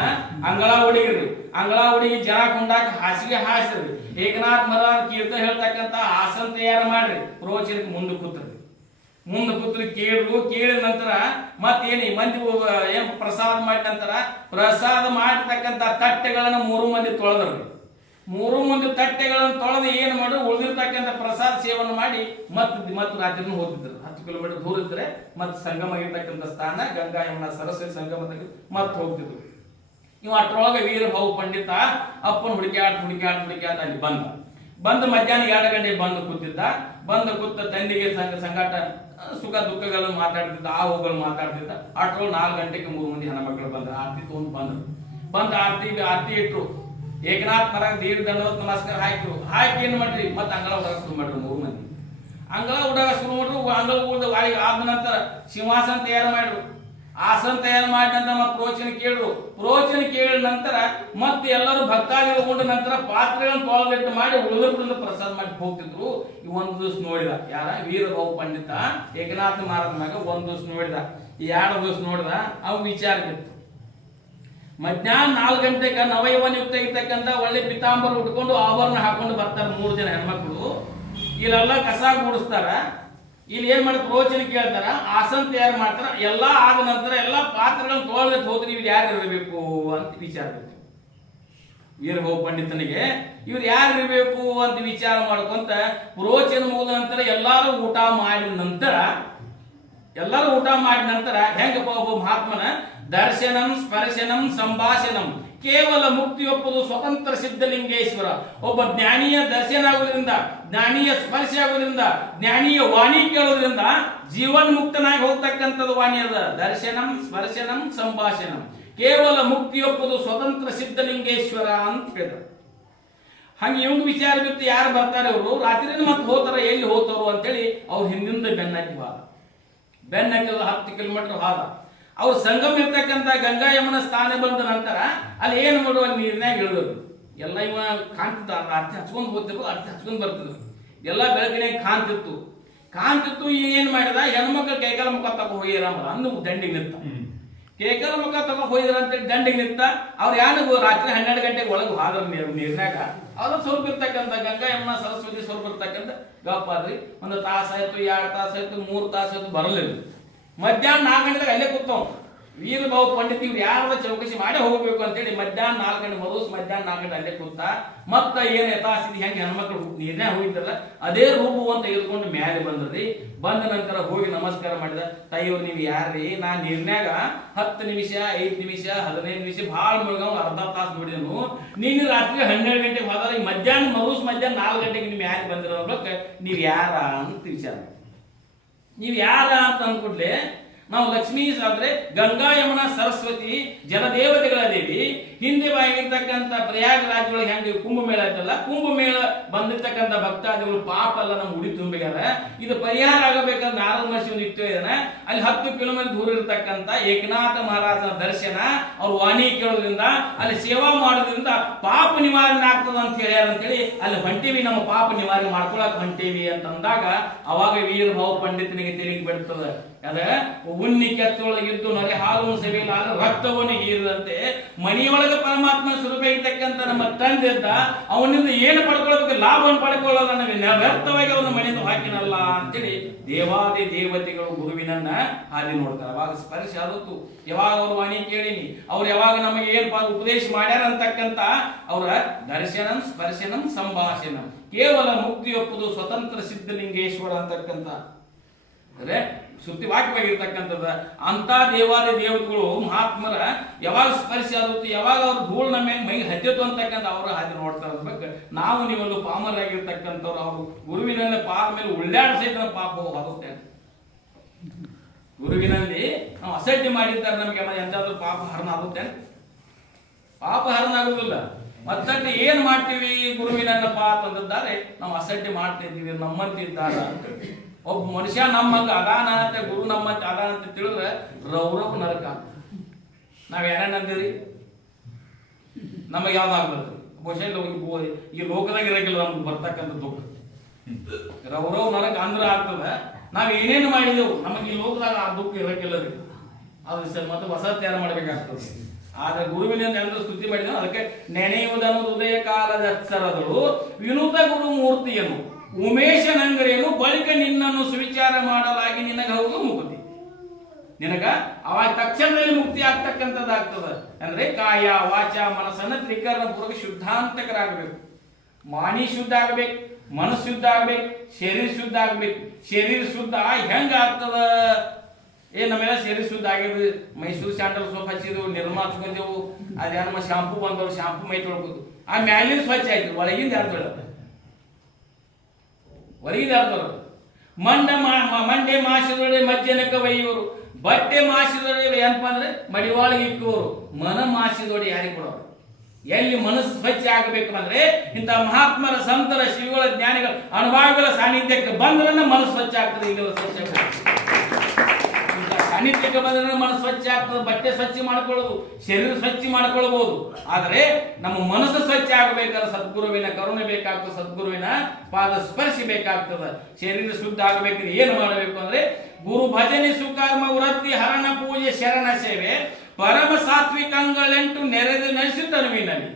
ಅಂಗಳ ಹುಡುಗಿರ್ರಿ. ಅಂಗಳ ಹುಡುಗಿ ಜನ ಕೊಂಡಾಕ ಹಾಸಿಗೆ ಹಾಸ್ರಿ. ಏಕನಾಥ ಮಹಾರಾಜ ಕೀರ್ತನ ಹೇಳ್ತಕ್ಕಂತ ಆಸನ ತಯಾರು ಮಾಡ್ರಿ. ಪ್ರವಚನಕ್ಕೆ ಮುಂದೆ ಕೂತ್ರಿ ಕೇಳಿದ ನಂತರ ಮತ್ತೇನಿ ಮಂದಿ ಏನ್ ಪ್ರಸಾದ ಮಾಡಿದ ನಂತರ ಪ್ರಸಾದ ಮಾಡಿರ್ತಕ್ಕಂತ ತಟ್ಟೆಗಳನ್ನ 3 ಮಂದಿ ತೊಳೆದ್ರಿ. 3 ಮಂದಿ ತಟ್ಟೆಗಳನ್ನು ತೊಳೆದು ಏನ್ ಮಾಡಿ ಉಳಿದಿರ್ತಕ್ಕಂಥ ಪ್ರಸಾದ ಸೇವನೆ ಮಾಡಿ ಮತ್ತೆ ರಾತ್ರಿನೂ ಹೋಗ್ತಿದ್ರು. 10 ಕಿಲೋಮೀಟರ್ ದೂರ ಇದ್ರೆ ಮತ್ತೆ ಸಂಗಮ ಆಗಿರ್ತಕ್ಕಂಥ ಸ್ಥಾನ ಗಂಗಾ ಯಮುನಾ ಸರಸ್ವತಿ ಸಂಗಮದಲ್ಲಿ ಮತ್ತೆ ಹೋಗ್ತಿದ್ರು. ಇವ್ ಅಟ್ರೊಳಗೆ ವೀರಭಾವು ಪಂಡಿತ ಅಪ್ಪನ ಹುಡುಕ್ಯಾಡ್ ಅಲ್ಲಿ ಬಂದು ಮಧ್ಯಾಹ್ನ 2 ಗಂಟೆಗೆ ಬಂದು ಕೂತ ತಂದೆಗೆ ಸಂಗಾಟ ಸುಖ ದುಃಖಗಳನ್ನು ಮಾತಾಡ್ತಿದ್ದ, ಆವುಗಳು ಮಾತಾಡ್ತಿದ್ದ. ಅಟ್ರೊಳಗೆ 4 ಗಂಟೆಗೆ 3 ಮಂದಿ ಹೆಣ್ಮಕ್ಳು ಬಂದ್ರು. ಆರತಿ ತಗೊಂಡು ಬಂದು ಆರತಿ ಇಟ್ರು. ಏಕನಾಥ್ ಮಹಾರಾಜ್ ದೀರ್ ದಂಡವತ್ ನಮಸ್ಕಾರ ಹಾಕಿ ಏನ್ ಮಾಡ್ರಿ ಮತ್ತೆ ಅಂಗಳ ಉಡಾಗ ಶುರು ಮಾಡ್ರು. 3 ಮಂದಿ ಅಂಗಳ ಉಡಾಗ ಶುರು ಮಾಡ್ರು. ಅಂಗಳ ಉಳ್ದ ಆದ ನಂತರ ಸಿಂಹಾಸನ ತಯಾರು ಮಾಡ್ರು. ಆಸನ ತಯಾರು ಮಾಡಿದ ನಂತರ ಮತ್ತೆ ಪ್ರವಚನ ಕೇಳಿದ ನಂತರ ಮತ್ತೆ ಎಲ್ಲರೂ ಭಕ್ತಾದಿಗಳು ಉಂಡ ನಂತರ ಪಾತ್ರೆಗಳನ್ನು ತೊಳೆದಿಟ್ಟು ಮಾಡಿ ಉಳಿದ ಪ್ರಸಾದ ಮಾಡಿ ಹೋಗ್ತಿದ್ರು. ಒಂದು ದಿವಸ ನೋಡಿದ ಯಾರ ವೀರಭಾವು ಪಂಡಿತ ಏಕನಾಥ ಮಹಾರಾಜ ಮ್ಯಾಗ ಒಂದು ದಿವಸ ನೋಡಿದ. 2 ದಿವಸ ನೋಡಿದ ಅವ್ ವಿಚಾರ ಬಿತ್ತು. ಮಧ್ಯಾಹ್ನ 4 ಗಂಟೆಗೆ ನವಯೌವನ ಯುಕ್ತ ಇರ್ತಕ್ಕಂಥ ಒಳ್ಳೆ ಪಿತಾಂಬರ ಉಟ್ಕೊಂಡು ಆಭರಣ ಹಾಕೊಂಡು ಬರ್ತಾರೆ 3 ಜನ ಹೆಣ್ಮಕ್ಳು. ಇಲ್ಲೆಲ್ಲ ಕಸ ಗೂಡಿಸ್ತಾರ. ಇಲ್ಲಿ ಏನ್ ಮಾಡ್ತಾರೆ, ಪ್ರವಚನ ಕೇಳ್ತಾರ, ಆಸನ ತಯಾರು ಮಾಡ್ತಾರ. ಎಲ್ಲಾ ಆದ ನಂತರ ಎಲ್ಲಾ ಪಾತ್ರಗಳನ್ನು ತೊಳೆದಿಟ್ಟು ಹೋದ್ರೆ ಇವ್ರು ಯಾರು ಇರಬೇಕು ಅಂತ ವಿಚಾರ ಬಿತ್ತು ವೀರಭಾವು ಪಂಡಿತನಿಗೆ. ಇವ್ರು ಯಾರು ಇರಬೇಕು ಅಂತ ವಿಚಾರ ಮಾಡ್ಕೊಂತ ಪ್ರವಚನ ಮುಗಿದ ನಂತರ ಎಲ್ಲಾರು ಊಟ ಮಾಡಿದ ನಂತರ ಹೆಂಗಪ್ಪ ಒಬ್ಬ ಮಹಾತ್ಮನ ದರ್ಶನಂ ಸ್ಪರ್ಶನಂ ಸಂಭಾಷಣಂ ಕೇವಲ ಮುಕ್ತಿಯೊಪ್ಪದು ಸ್ವತಂತ್ರ ಸಿದ್ಧಲಿಂಗೇಶ್ವರ. ಒಬ್ಬ ಜ್ಞಾನಿಯ ದರ್ಶನ ಆಗೋದ್ರಿಂದ, ಜ್ಞಾನಿಯ ಸ್ಪರ್ಶ ಆಗೋದ್ರಿಂದ, ಜ್ಞಾನಿಯ ವಾಣಿ ಕೇಳೋದ್ರಿಂದ ಜೀವನ್ಮುಕ್ತನಾಗಿ ಹೋಗ್ತಕ್ಕಂಥದ್ದು ವಾಣಿ ಅದ. ದರ್ಶನಂ ಸ್ಪರ್ಶನಂ ಸಂಭಾಷಣಂ ಕೇವಲ ಮುಕ್ತಿಯೊಪ್ಪದು ಸ್ವತಂತ್ರ ಸಿದ್ಧಲಿಂಗೇಶ್ವರ ಅಂತ ಹೇಳಿದ್ರು. ಹಂಗೆ ಇವಂಗ ವಿಚಾರ ಬಿತ್ತು ಯಾರು ಬರ್ತಾರೆ ಅವರು ರಾತ್ರಿ ಮತ್ತೆ ಹೋಗ್ತಾರ, ಎಲ್ಲಿ ಹೋಗ್ತಾರೋ ಅಂತೇಳಿ ಅವ್ರು ಹಿಂದಿಂದ ಬೆನ್ನಟ್ಟಿ 10 ಕಿಲೋಮೀಟರ್ ಹಾದ. ಅವ್ರು ಸಂಗಮ ಇರ್ತಕ್ಕಂಥ ಗಂಗಾ ಯಮುನ ಸ್ಥಾನ ಬಂದ ನಂತರ ಅಲ್ಲಿ ಏನು ಮಾಡುವ ನೀರಿನಾಗ ಇಳಿದ್ರು. ಎಲ್ಲ ಇವ ಕಾಣ್ತಿದ್ದ, ಅರ್ಥ ಹಚ್ಕೊಂಡು ಹೋಗ್ತಿದ್ರು, ಅರ್ಥ ಹಚ್ಕೊಂಡು ಬರ್ತಿದ್ರು. ಎಲ್ಲ ಬೆಳಕಿನ ಕಾಣ್ತಿತ್ತು. ಏನ್ ಮಾಡಿದ, ಹೆಣ್ಮಕ್ಳು ಕೈಕಾಲ ಮುಖ ತಗೋ ಹೋಗಿರಂಬ ಅಂದು ದಂಡಿಗೆ ನಿಂತ. ಕೈಕಾಲ ಮುಖ ತಗೋ ಹೋಗಿದ್ರ ಅಂತೇಳಿ ದಂಡಿಗೆ ನಿಂತ. ಅವ್ರು ಯಾರಿಗೂ ರಾತ್ರಿ 12 ಗಂಟೆಗೆ ಒಳಗೆ ಹಾದ್ರ ನೀರಿನಾಗ ಅವ್ರು ಸ್ವಲ್ಪ ಇರ್ತಕ್ಕಂಥ ಗಂಗಾ ಯಮುನಾ ಸರಸ್ವತಿ ಸ್ವಲ್ಪ ಇರ್ತಕ್ಕಂಥ ಗಪ್ಪಾದ್ರಿ. 1 ತಾಸಾಯ್ತು, 2 ತಾಸಾಯ್ತು, 3 ತಾಸಾಯ್ತು, ಬರಲಿಲ್ಲ. ಮಧ್ಯಾಹ್ನ 4 ಗಂಟೆಗೆ ಅಲ್ಲೇ ಕೂತಾವ. ವೀರಭಾವು ಪಂಡಿತ ಇವ್ರು ಯಾರ ಚೌಕಸಿ ಮಾಡಿ ಹೋಗಬೇಕು ಅಂತೇಳಿ ಮಧ್ಯಾಹ್ನ 4 ಗಂಟೆ ಮಧ್ಯಾಹ್ನ 4 ಗಂಟೆ ಅಲ್ಲೇ ಕೂತ. ಮತ್ತ ಏನ್ ಯಥಾಸ್ಥಿತಿ ಹೆಂಗೆ ಹೆಣ್ಮಕ್ಳು ನೀರ್ನೇ ಹೋಗಿದ್ರಲ್ಲ ಅದೇ ರೂಪವನ್ನು ತೆಗೆದುಕೊಂಡು ಮ್ಯಾಲೆ ಬಂದ್ರಿ. ಬಂದ ನಂತರ ಹೋಗಿ ನಮಸ್ಕಾರ ಮಾಡಿದ. ತಾಯಿಯವ್ರು ನೀವು ಯಾರ್ರಿ? ನಾನ್ ನೀರ್ನ್ಯಾಗ 10 ನಿಮಿಷ 5 ನಿಮಿಷ 15 ನಿಮಿಷ ಭಾಳ ಮುಳುಗಾವ್ ಅರ್ಧ ತಾಸು ನೋಡಿದನು. ನೀನು ರಾತ್ರಿ 12 ಗಂಟೆಗೆ ಹೋದಾಗ ಈ ಮಧ್ಯಾಹ್ನ 4 ಗಂಟೆಗೆ ನೀವು ಮ್ಯಾಲೆ ಬಂದಿರೋ ನೀವ್ ಯಾರ ಅಂತ ವಿಚಾರ. ನೀವ್ ಯಾರ ಅಂತ ಅಂದ್ಕೊಡ್ಲೆ ನಾವು ಲಕ್ಷ್ಮೀ ಆದ್ರೆ ಗಂಗಾ ಯಮುನಾ ಸರಸ್ವತಿ ಜಲದೇವತೆಗಳ ದೇವಿ. ಹಿಂದೆ ಬಾಗಿರ್ತಕ್ಕಂಥ ಪ್ರಯಾಗರಾಜ್ ಒಳಗೆ ಹೆಂಗೆ ಕುಂಭಮೇಳ ಆಯ್ತಲ್ಲ, ಕುಂಭಮೇಳ ಬಂದಿರ್ತಕ್ಕಂಥ ಭಕ್ತಾದಿಗಳು ಪಾಪ ಎಲ್ಲ ನಮ್ಮ ಉಡಿ ತುಂಬಿಗಾರ. ಇದು ಪರಿಹಾರ ಆಗಬೇಕಂದ್ರೆ ನಾರದ ಮಹರ್ಷಿ ಒಂದು ಇತ್ತು ಇದ್ದಾನೆ. ಅಲ್ಲಿ 10 ಕಿಲೋಮೀಟರ್ ದೂರ ಇರತಕ್ಕಂಥ ಏಕನಾಥ ಮಹಾರಾಜನ ದರ್ಶನ ಅವ್ರ ವಾಣಿ ಕೇಳೋದ್ರಿಂದ, ಅಲ್ಲಿ ಸೇವಾ ಮಾಡೋದ್ರಿಂದ ಪಾಪ ನಿವಾರಣೆ ಆಗ್ತದ ಅಂತ ಹೇಳ್ಯಾರ ಅಂತೇಳಿ ಅಲ್ಲಿ ಹೊಂಟೇವಿ. ನಮ್ಮ ಪಾಪ ನಿವಾರಣೆ ಮಾಡ್ಕೊಳಕ್ ಹೊಂಟೇವಿ ಅಂತ ಅಂದಾಗ ಅವಾಗ ವೀರಭಾವು ಪಂಡಿತನಿಗೆ ತಿರುಗಿ ಬಿಡ್ತದ. ಅದ ಉಣ್ಣಿ ಕೆತ್ತೊಳಗಿದ್ದು ನೊರೆ ಹಾಲು ಸವಿಲಾದ ರಕ್ತವನ್ನು ಹೀರಿದಂತೆ ಮನೆಯೊಳಗ ಒಳಗೆ ಪರಮಾತ್ಮ ಸ್ವರೂಪ ಇರ್ತಕ್ಕಂಥ ನಮ್ಮ ತಂದೆ ಇದ್ದ, ಅವನಿಂದ ಏನು ಪಡ್ಕೊಳ್ಬೇಕು, ಲಾಭವನ್ನು ಪಡ್ಕೊಳ್ಳೋದ ವ್ಯರ್ಥವಾಗಿ ಅವನ ಮನೆಯಿಂದ ಹಾಕಿನಲ್ಲ ಅಂತೇಳಿ ದೇವಾದಿ ದೇವತೆಗಳು ಗುರುವಿನನ್ನ ಹಾದಿ ನೋಡ್ತಾರೆ. ಅವಾಗ ಸ್ಪರ್ಶ ಆದತ್ತು, ಯಾವಾಗ ಅವ್ರ ವಾಣಿ ಕೇಳಿನಿ, ಅವ್ರು ಯಾವಾಗ ನಮಗೆ ಏನ್ ಉಪದೇಶ ಮಾಡ್ಯಾರ ಅಂತಕ್ಕಂಥ ಅವರ ದರ್ಶನಂ ಸ್ಪರ್ಶನಂ ಸಂಭಾಷಣಂ, ಕೇವಲ ಮುಕ್ತಿ ಒಪ್ಪುದು ಸ್ವತಂತ್ರ ಸಿದ್ಧಲಿಂಗೇಶ್ವರ ಅಂತಕ್ಕಂಥ ಅಂದ್ರೆ ಸುತ್ತಿ ವಾಕ್ಯವಾಗಿರ್ತಕ್ಕಂಥದ್ದು. ಅಂತ ದೇವಾದಿ ದೇವತೆಗಳು ಮಹಾತ್ಮರ ಯಾವಾಗ ಸ್ಪರ್ಶ ಆಗುತ್ತೆ, ಯಾವಾಗ ಅವ್ರ ಧೂಳು ನಮ್ಮ ಮೈ ಹತ್ತಿತ್ತು ಅಂತಕ್ಕಂಥ ಅವರು ಹಾದಿ ನೋಡ್ತಾರೆ. ಅನ್ಬೇಕು ನಾವು ನೀವೆಲ್ಲ ಪಾಮರಾಗಿರ್ತಕ್ಕಂಥವ್ರು ಅವರು ಗುರುವಿನಲ್ಲಿ ಪಾದ ಮೇಲೆ ಉಳ್ಳಾಡ ಸಹಿತ ಪಾಪ ಆಗುತ್ತೆ. ಗುರುವಿನಲ್ಲಿ ನಾವು ಅಸಡ್ಡೆ ಮಾಡಿದ್ದಾರೆ, ನಮಗೆ ಎಂತಾದ್ರೂ ಪಾಪ ಹರಣ ಆಗುತ್ತೆ? ಪಾಪ ಹರಣ ಆಗುದಿಲ್ಲ. ಮತ್ತಟ್ಟು ಏನ್ ಮಾಡ್ತೀವಿ ಗುರುವಿನನ್ನಪ್ಪ ಅಂತಂದಿದ್ದಾರೆ, ನಾವು ಅಸಡ್ಡೆ ಮಾಡ್ತಾ ಇದ್ದೀವಿ, ನಮ್ಮಂತಿದ್ದಾರ ಅಂತ. ಒಬ್ಬ ಮನುಷ್ಯ ನಮ್ಮಂಗ ಅದಾನ ಅಂತ, ಗುರು ನಮ್ಮಂತ ಅದಾನ ಅಂತ ತಿಳಿದ್ರೆ ರೌರವ್ ನರಕ. ನಾವ್ ಯಾರೇನಂತೀವ್ರಿ? ನಮಗೆ ಯಾವ್ದಾಗ್ಬಾರ್ದು ಬಹುಶಃ ಈ ಲೋಕದಾಗ ಇರಕಿಲ್ಲ ನಮ್ಗೆ ಬರ್ತಕ್ಕಂಥ ದುಃಖ. ರೌರವ್ ನರಕ ಅಂದ್ರೆ ಆಗ್ತದ. ನಾವ್ ಏನೇನು ಮಾಡಿದೆವು, ನಮಗೆ ಈ ಲೋಕದಾಗ ಆ ದುಃಖ ಇರಕ್ಕಿಲ್ಲ ರೀ. ಅದು ಮತ್ತೆ ಹೊಸ ತಯಾರು ಮಾಡ್ಬೇಕಾಗ್ತದೆ. ಆದ್ರೆ ಗುರುವಿನಿಂದ ಎಂದು ಸ್ತುತಿ ಮಾಡಿದ ಅದಕ್ಕೆ ನೆನೆಯುವುದನ್ನು ಹೃದಯ ಕಾಲದ ಅಕ್ಷರದಳು ವಿನೂತ ಗುರು ಮೂರ್ತಿಯನ್ನು ಉಮೇಶನಂಗರೇನು ಬಳಿಕ ನಿನ್ನನ್ನು ಸುವಿಚಾರ ಮಾಡಲಾಗಿ ನಿನಗ ಹೌದು ಮುಕ್ತಿ. ನಿನಗ ಅವಾಗ ತಕ್ಷಣದಲ್ಲಿ ಮುಕ್ತಿ ಆಗ್ತಕ್ಕಂಥದ್ದಾಗ್ತದ. ಅಂದ್ರೆ ಕಾಯ ವಾಚ ಮನಸ್ಸನ್ನ ತ್ರಿಕರಣ ಪೂರ್ವಕ ಶುದ್ಧಾಂತಕರಾಗಬೇಕು. ವಾಣಿ ಶುದ್ಧ ಆಗ್ಬೇಕು, ಮನಸ್ಸು ಶುದ್ಧ ಆಗ್ಬೇಕು, ಶರೀರ ಶುದ್ಧ ಆಗ್ಬೇಕು. ಶರೀರ ಶುದ್ಧ ಹೆಂಗ ಆಗ್ತದ? ನಮ್ಮೆಲ್ಲ ಶರೀರ ಶುದ್ಧ ಆಗಿದ್ವಿ, ಮೈಸೂರು ಸ್ಯಾಂಡಲ್ ಸೋಪ್ ಹಚ್ಚಿದೆವು, ನಿರ್ಮಾ ಹಚ್ಕೊಂಡೆವು, ಅದೇ ನಮ್ಮ ಶಾಂಪೂ ಬಂದವರು ಶಾಂಪೂ ಮೈ ತೊಳ್ಬೋದು. ಆ ಮ್ಯಾಲಿನ ಸ್ವಚ್ಛ ಆಯ್ತು, ಒಳಗಿಂದ ಯಾರು ತೊಳದ? ಹೊರಗಿಂದ ಯಾರು ತೊಳದು? ಮಂಡೆ ಮಾಸಿದೊಡೆ ಮಜ್ಜನಕ ಒಯ್ಯೋರು, ಬಟ್ಟೆ ಮಾಸಿದೊಡೆ ಏನಪ್ಪ ಅಂದ್ರೆ ಮಡಿವಾಳಿಗೆ ಇಕ್ಕುವರು, ಮನ ಮಾಸಿದೊಡೆ ಯಾರಿಗೆ ಕೊಡೋರು? ಎಲ್ಲಿ ಮನಸ್ಸು ಸ್ವಚ್ಛ ಆಗಬೇಕು ಅಂದ್ರೆ ಇಂಥ ಮಹಾತ್ಮರ ಸಂತರ ಶ್ರೀಗಳ ಜ್ಞಾನಿಗಳ ಅನುಭವಗಳ ಸಾನ್ನಿಧ್ಯಕ್ಕೆ ಬಂದ್ರೆ ಮನಸ್ಸು ಸ್ವಚ್ಛ ಆಗ್ತದೆ. ಈಗ ಸ್ವಚ್ಛ ಸಾನ್ನಿಧ್ಯಕ್ಕೆ ಬಂದ್ರೆ ಮನಸ್ಸು ಸ್ವಚ್ಛ ಆಗ್ತದೆ. ಬಟ್ಟೆ ಸ್ವಚ್ಛ ಮಾಡ್ಕೊಳ್ಳೋದು, ಶರೀರ ಸ್ವಚ್ಛ ಮಾಡ್ಕೊಳ್ಬಹುದು. ಆದರೆ ನಮ್ಮ ಮನಸ್ಸು ಸ್ವಚ್ಛ ಆಗಬೇಕಾದ್ರೆ ಸದ್ಗುರುವಿನ ಕರುಣೆ ಬೇಕಾಗ್ತದೆ, ಸದ್ಗುರುವಿನ ಪಾದ ಸ್ಪರ್ಶಿ ಬೇಕಾಗ್ತದೆ. ಶರೀರ ಶುದ್ಧ ಆಗಬೇಕಂದ್ರೆ ಏನು ಮಾಡಬೇಕು ಅಂದ್ರೆ ಗುರು ಭಜನೆ ಸುಕರ್ಮ ವೃತ್ತಿ ಹರಣ ಪೂಜೆ ಶರಣ ಸೇವೆ ಪರಮ ಸಾತ್ವಿಕಂಗಳೆಂಟು ನೆರೆದು ನಡೆಸುತ್ತನುವಿನಲ್ಲಿ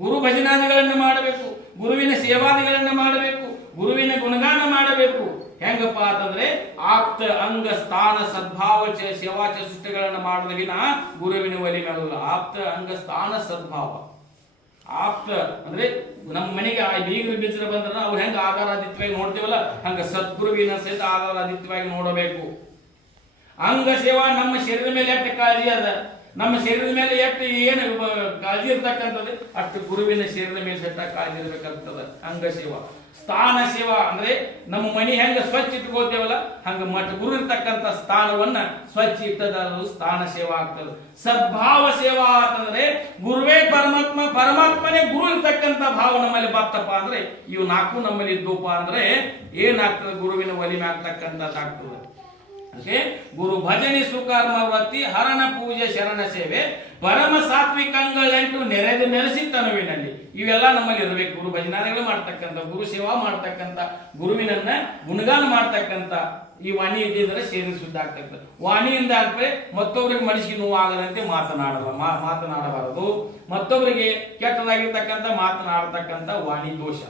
ಗುರು ಭಜನಾದಿಗಳನ್ನು ಮಾಡಬೇಕು, ಗುರುವಿನ ಸೇವಾದಿಗಳನ್ನು ಮಾಡಬೇಕು, ಗುರುವಿನ ಗುಣಗಾನ ಮಾಡಬೇಕು. ಹೆಂಗಪ್ಪ ಅಂತಂದ್ರೆ ಆಪ್ತ ಅಂಗ ಸ್ಥಾನ ಸದ್ಭಾವ ಸೇವಾಚ ಸೃಷ್ಟಿಗಳನ್ನು ಮಾಡಿದ ವಿನ ಗುರುವಿನ ಒಲಿ ಮೇಲಲ್ಲ. ಆಪ್ತ ಅಂಗ ಸ್ಥಾನ ಸದ್ಭಾವ. ಆಪ್ತ ಅಂದ್ರೆ ನಮ್ಮ ಮನೆಗೆ ಬೀಗರು ಬೀಜರು ಬಂದ್ರ ಅವ್ರು ಹೆಂಗ ಆಧಾರಾದಿತ್ಯವಾಗಿ ನೋಡ್ತೀವಲ್ಲ, ಹಂಗ ಸದ್ಗುರುವಿನ ಸಹಿತ ಆಧಾರಾದಿತ್ಯವಾಗಿ ನೋಡಬೇಕು. ಅಂಗ ಸೇವಾ ನಮ್ಮ ಶರೀರದ ಮೇಲೆ ಎಷ್ಟು ಕಾಳಜಿ ಅದ, ನಮ್ಮ ಶರೀರದ ಮೇಲೆ ಎಷ್ಟು ಏನು ಕಾಳಜಿ ಇರ್ತಕ್ಕಂಥದ್ದು ಅಷ್ಟು ಗುರುವಿನ ಶರೀರದ ಮೇಲೆ ಸಹಿತ ಕಾಳಜಿ ಇರಬೇಕಾಗ್ತದೆ. ಅಂಗ ಸೇವಾ. ಸ್ಥಾನ ಸೇವಾ ಅಂದ್ರೆ ನಮ್ಮ ಮನೆ ಹೆಂಗ ಸ್ವಚ್ಛ ಇಟ್ಕೊಳ್ತೇವಲ್ಲ ಹಂಗ ಮಠ ಗುರು ಇರ್ತಕ್ಕಂಥ ಸ್ಥಾನವನ್ನ ಸ್ವಚ್ಛ ಇಟ್ಟದಾದ್ರು ಸ್ಥಾನ ಸೇವಾ ಆಗ್ತದೆ. ಸದ್ಭಾವ ಸೇವಾ ಅಂತಂದ್ರೆ ಗುರುವೇ ಪರಮಾತ್ಮ, ಪರಮಾತ್ಮನೇ ಗುರು ಇರ್ತಕ್ಕಂಥ ಭಾವ ನಮ್ಮಲ್ಲಿ ಬರ್ತಪ್ಪ ಅಂದ್ರೆ ಇವು ನಾಲ್ಕು ನಮ್ಮಲ್ಲಿ ಇದ್ದಪ್ಪ ಅಂದ್ರೆ ಏನಾಗ್ತದೆ? ಗುರುವಿನ ಒಲಿಮೆ ಆಗ್ತಕ್ಕಂಥದ್ದಾಗ್ತದೆ. ಅದಕ್ಕೆ ಗುರು ಭಜನೆ ಸುಕರ್ಮ ವೃತ್ತಿ ಹರಣ ಪೂಜೆ ಶರಣ ಸೇವೆ ಪರಮ ಸಾತ್ವಿಕಂಗಳೆಂಟು ನೆರೆದು ನೆಲೆಸಿ ತನುವಿನಲ್ಲಿ ಇವೆಲ್ಲ ನಮ್ಮಲ್ಲಿ ಇರಬೇಕು. ಗುರು ಭಜನಾದಿಗಳು ಮಾಡ್ತಕ್ಕಂಥ, ಗುರು ಸೇವಾ ಮಾಡ್ತಕ್ಕಂಥ, ಗುರುವಿನನ್ನ ಗುಣಗಾನ ಮಾಡ್ತಕ್ಕಂಥ ಈ ವಾಣಿ ಇದ್ದಿದ್ರೆ ಶರೀರ ಶುದ್ಧ ಆಗ್ತಕ್ಕಂಥ. ವಾಣಿಯಿಂದ ಅಂದ್ರೆ ಮತ್ತೊಬ್ಬರಿಗೆ ಮನಸ್ಸಿಗೆ ನೋವು ಆಗದಂತೆ ಮಾತನಾಡಬಾರದು. ಮತ್ತೊಬ್ಬರಿಗೆ ಕೆಟ್ಟದಾಗಿರ್ತಕ್ಕಂಥ ಮಾತನಾಡತಕ್ಕಂಥ ವಾಣಿ ದೋಷ.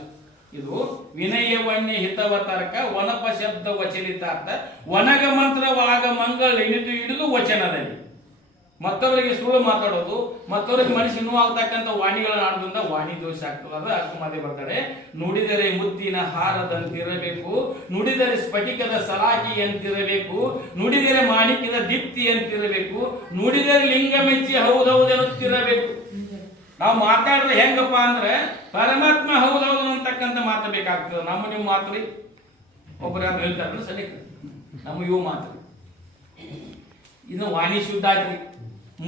ಇದು ವಿನಯ ವನ್ಯ ಹಿತವ ತರ್ಕ ವನಪ ಶಬ್ದ ವಚಲಿತಾರ್ಥ ವನಗ ಮಂತ್ರವಾಗ ಮಂಗಳ ಹಿಡಿದು ವಚನದಲ್ಲಿ ಮತ್ತವರಿಗೆ ಸುಳ್ಳು ಮಾತಾಡೋದು, ಮತ್ತವರಿಗೆ ಮನಸ್ಸು ನೋವಾಗ್ತಕ್ಕಂಥ ವಾಣಿಗಳನ್ನು ಆಡೋದ್ರಿಂದ ವಾಣಿ ದೋಷ ಆಗ್ತದೆ. ಅದು ಅಕ್ಕಮದೆ ಬರ್ತಾರೆ. ನುಡಿದರೆ ಮುತ್ತಿನ ಹಾರದಂತಿರಬೇಕು, ನುಡಿದರೆ ಸ್ಫಟಿಕದ ಸಲಾಕಿ ಅಂತಿರಬೇಕು, ನುಡಿದರೆ ಮಾಣಿಕ್ಯದ ದೀಪ್ತಿ ಅಂತಿರಬೇಕು, ನುಡಿದರೆ ಲಿಂಗ ಮೆಚ್ಚಿ ಹೌದೌದೆನ್ನುತ್ತಿರಬೇಕು. ನಾವು ಮಾತಾಡಿದ್ರೆ ಹೆಂಗಪ್ಪ ಅಂದ್ರೆ ಪರಮಾತ್ಮ ಹೌದೌದು ಅಂತಕ್ಕಂಥ ಮಾತು ಬೇಕಾಗ್ತದೆ. ನಮ್ಮ ನೀವು ಮಾತು ಒಬ್ಬರು ಯಾರು ಹೇಳ್ತಾರೆ ಸರಿ, ನಮ್ಮ ಇವು ಮಾತು ಇದು ವಾಣಿ ಶುದ್ಧ ಆಗ್ರಿ,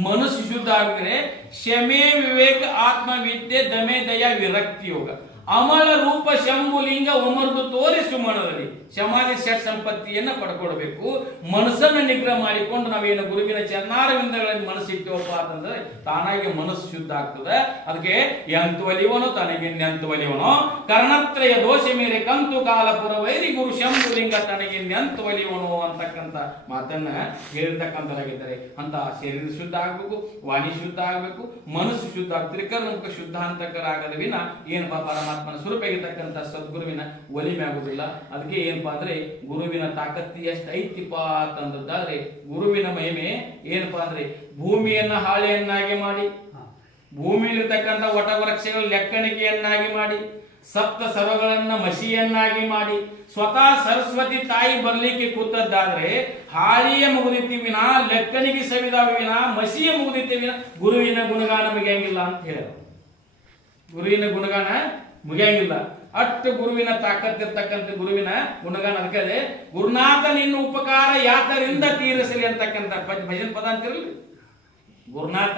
ಮನಸ್ಸು ಶುದ್ಧ ಆಗಿದ್ರೆ ಶಮೆ ವಿವೇಕ ಆತ್ಮವಿದ್ಯೆ ದಮೆ ದಯ ವಿರಕ್ತಿ ಯೋಗ ಅಮಲ ರೂಪ ಶಂಭುಲಿಂಗ ಒಮರ್ದು ತೋರಿ ಸುಮಣದಲ್ಲಿ ಸಮಾಧಿ ಷಟ್ ಸಂಪತ್ತಿಯನ್ನ ಪಡ್ಕೊಳ್ಬೇಕು. ಮನಸ್ಸನ್ನು ನಿಗ್ರಹ ಮಾಡಿಕೊಂಡು ನಾವೇನು ಗುರುವಿನ ಚರಣಾರವಿಂದಗಳಲ್ಲಿ ಮನಸ್ಸಿಟ್ಟವಪ್ಪ ಅಂತಂದ್ರೆ ತಾನಾಗಿ ಮನಸ್ಸು ಶುದ್ಧ ಆಗ್ತದೆ. ಅದಕ್ಕೆ ಎಂತು ಒಲಿವನು ತನಗಿನ್ನೆಂತು ಒಲಿವನು, ಕರ್ಣತ್ರಯ ದೋಷ ಮೇರೆ ಕಂತು ಕಾಲಪುರ ವೈರಿ ಗುರು ಶಂಭುಲಿಂಗ ತನಗಿನ್ನೆಂತು ಒಲಿವನು ಅಂತಕ್ಕಂಥ ಮಾತನ್ನ ಹೇಳ್ತಕ್ಕಂಥರಾಗಿದ್ದಾರೆ. ಅಂತ ಶರೀರ ಶುದ್ಧ ಆಗ್ಬೇಕು, ವಾಣಿ ಶುದ್ಧ ಆಗ್ಬೇಕು, ಮನಸ್ಸು ಶುದ್ಧ ಆಗ್ತಿರಿ, ಕರ್ಮಕ ಶುದ್ಧ ಅಂತಕರಾಗದ ವಿನ ಏನಪ್ಪಾ ಪರಮಾತ್ಮನ ಸ್ವರೂಪಿರ್ತಕ್ಕಂಥ ಸದ್ಗುರುವಿನ ಒಲಿಮೆ ಆಗುದಿಲ್ಲ. ಅದಕ್ಕೆ ಏನಪ್ಪಾ ಅಂದ್ರೆ ಗುರುವಿನ ತಾಕತ್ತಿ ಎಷ್ಟು ಐತಿಪಾ ಅಂತಂದಾದ್ರೆ ಗುರುವಿನ ಮಹಿಮೆ ಏನಪ್ಪಾ ಅಂದ್ರೆ ಭೂಮಿಯನ್ನ ಹಾಳೆಯನ್ನಾಗಿ ಮಾಡಿ, ಭೂಮಿಯಲ್ಲಿರ್ತಕ್ಕಂಥ ವಟವೃಕ್ಷಗಳ ಲೆಕ್ಕಣಿಕೆಯನ್ನಾಗಿ ಮಾಡಿ, ಸಪ್ತ ಸರ್ವಗಳನ್ನ ಮಸಿಯನ್ನಾಗಿ ಮಾಡಿ, ಸ್ವತಃ ಸರಸ್ವತಿ ತಾಯಿ ಬರ್ಲಿಕ್ಕೆ ಕೂತದ್ದಾದ್ರೆ ಹಾಳಿಯ ಮುಗಿದಿತ್ತಿ ವಿನ, ಲೆಕ್ಕನಿಗೆ ಸವಿದಾವ ವಿನ, ಮಸಿಯ ಮುಗಿದಿತ್ತಿ ವಿನ ಗುರುವಿನ ಗುಣಗಾನ ಮುಗಿಯಂಗಿಲ್ಲ ಅಂತ ಹೇಳ. ಗುರುವಿನ ಗುಣಗಾನ ಮುಗಿಯಂಗಿಲ್ಲ. ಅಷ್ಟು ಗುರುವಿನ ತಾಕತ್ತಿರ್ತಕ್ಕಂಥ ಗುರುವಿನ ಗುಣಗಾನ. ಅದಕ್ಕೆ ಗುರುನಾಥ ನಿನ್ನ ಉಪಕಾರ ಯಾತರಿಂದ ತೀರಿಸಲಿ ಅಂತಕ್ಕಂಥ ಭಜನ್ ಪದ ಅಂತಿರಲಿ. ಗುರುನಾಥ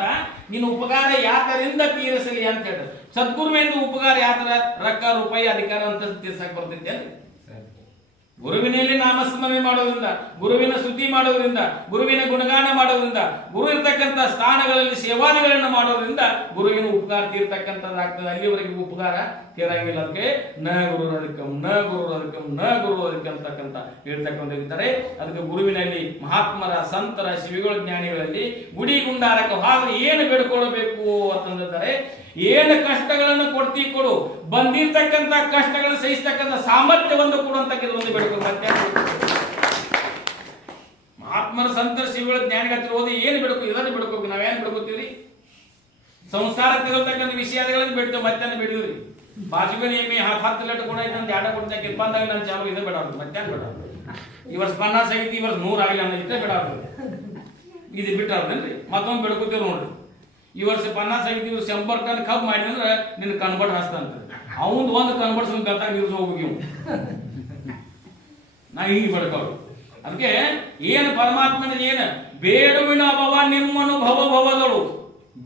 ನಿನ್ನ ಉಪಕಾರ ಯಾತರಿಂದ ತೀರಿಸಲಿ ಅಂತ ಹೇಳಿ. ಸದ್ಗುರುವಿನ ಉಪಕಾರ ಯಾತರ ರೊಕ್ಕ ರೂಪಾಯಿ ಅಧಿಕಾರ ಅಂತ ತೀರ್ಸಕ್ ಬರ್ತೈತೆ ಅಂದ್ರೆ ಗುರುವಿನಲ್ಲಿ ನಾಮಸ್ಮರಣೆ ಮಾಡೋದ್ರಿಂದ, ಗುರುವಿನ ಸುದ್ದಿ ಮಾಡೋದ್ರಿಂದ, ಗುರುವಿನ ಗುಣಗಾನ ಮಾಡೋದ್ರಿಂದ, ಗುರು ಇರ್ತಕ್ಕಂಥ ಸ್ಥಾನಗಳಲ್ಲಿ ಸೇವಾದಿಗಳನ್ನು ಮಾಡೋದ್ರಿಂದ ಗುರುವಿನ ಉಪಕಾರ ತೀರ್ತಕ್ಕಂಥದ್ದಾಗ್ತದೆ. ಅಲ್ಲಿವರೆಗೆ ಉಪಕಾರ ತೀರಂಗಿಲ್ಲ. ಅದಕ್ಕೆ ನ ಗುರು ಅದಕ್ಕಂ ನ ಗುರು ಅದಕ್ಕಂ ನ ಗುರು ಅದಕ್ಕೆ ಅಂತಕ್ಕಂಥ ಹೇಳ್ತಕ್ಕಂಥಿದ್ದಾರೆ. ಅದಕ್ಕೆ ಗುರುವಿನಲ್ಲಿ ಮಹಾತ್ಮರ, ಸಂತರ, ಶಿವಿಗಳ, ಜ್ಞಾನಿಗಳಲ್ಲಿ ಗುಡಿ ಗುಂಡಾರಕ್ಕೆ ಹೋದ್ರೆ ಏನು ಬೇಡ್ಕೊಳ್ಬೇಕು ಅಂತಂದಿದ್ದಾರೆ. ಏನು ಕಷ್ಟಗಳನ್ನು ಕೊಡ್ತಿ ಕೊಡು, ಬಂದಿರ್ತಕ್ಕಂಥ ಕಷ್ಟಗಳನ್ನು ಸಹಿಸ್ತಕ್ಕಂಥ ಸಾಮರ್ಥ್ಯವನ್ನು ಕೊಡುವಂತಕ್ಕಂಥ ಒಂದು ಬೇಡ್ಕೊಳ್ಬೇಕು. ಮಹಾತ್ಮರ, ಸಂತರ, ಶಿವಗಳ, ಜ್ಞಾನಿಗಳ ಓದಿ ಏನು ಬೇಡ್ಕೊ, ಇದನ್ನು ಬೇಡ್ಕೋಬೇಕು. ನಾವೇನು ಬೇಡ್ಕೋತೀವ್ರಿ? ಸಂಸಾರ ತಗೊಳ್ತಕ್ಕಂಥ ವಿಷಯಗಳನ್ನು ಬೇಡ್ತೇವೆ, ಮತ್ತೇನು ಬೇಡಿದ್ರಿ? ಬಾಜುಗ ನೇಮಿ 10 ಲೀಟರ್ ಕೂಡ ಇದ್ದಂತ ಎರಡು ಕೊಡ್ತಕ್ಕೆ ಬಂದಾಗ ನಾನು ಚಾಲು ಇದೆ ಬೇಡ, ಮತ್ತೇನು ಬೇಡ. ಈ ವರ್ಷ 50 ಆಗೈತಿ, ಈ ವರ್ಷ 100 ಆಗಲಿ ಅನ್ನೋದಿಟ್ಟೆ ಬೇಡ. ಇದು ಬಿಟ್ಟಾರ್ದೇನ್ರಿ ಮತ್ತೊಂದು ಬೇಡ್ಕೋತೀವಿ ನೋಡ್ರಿ. ಈ ವರ್ಷ 50 ಆಗೈತಿ, ಇವ್ರು 100 ಟನ್ ಕಬ್ಬು ಮಾಡಿ ಅಂದ್ರೆ ನಿನ್ನ ಕನ್ಬಟ್ ಹಾಸ್ತಾನ. ಅವನ್ ಒಂದು ಕನ್ಬಟ್ ಗಂಟಾಗ ಯೂಸ್ ಹೋಗಿ ನಾ ಹೀಗೆ ಬೇಡ್ಕೋರು. ಅದಕ್ಕೆ ಏನು ಪರಮಾತ್ಮನ ಏನು ಬೇಡುವಿನ ಅಭವ ನಿಮ್ಮನು ಭವಭವದಳು,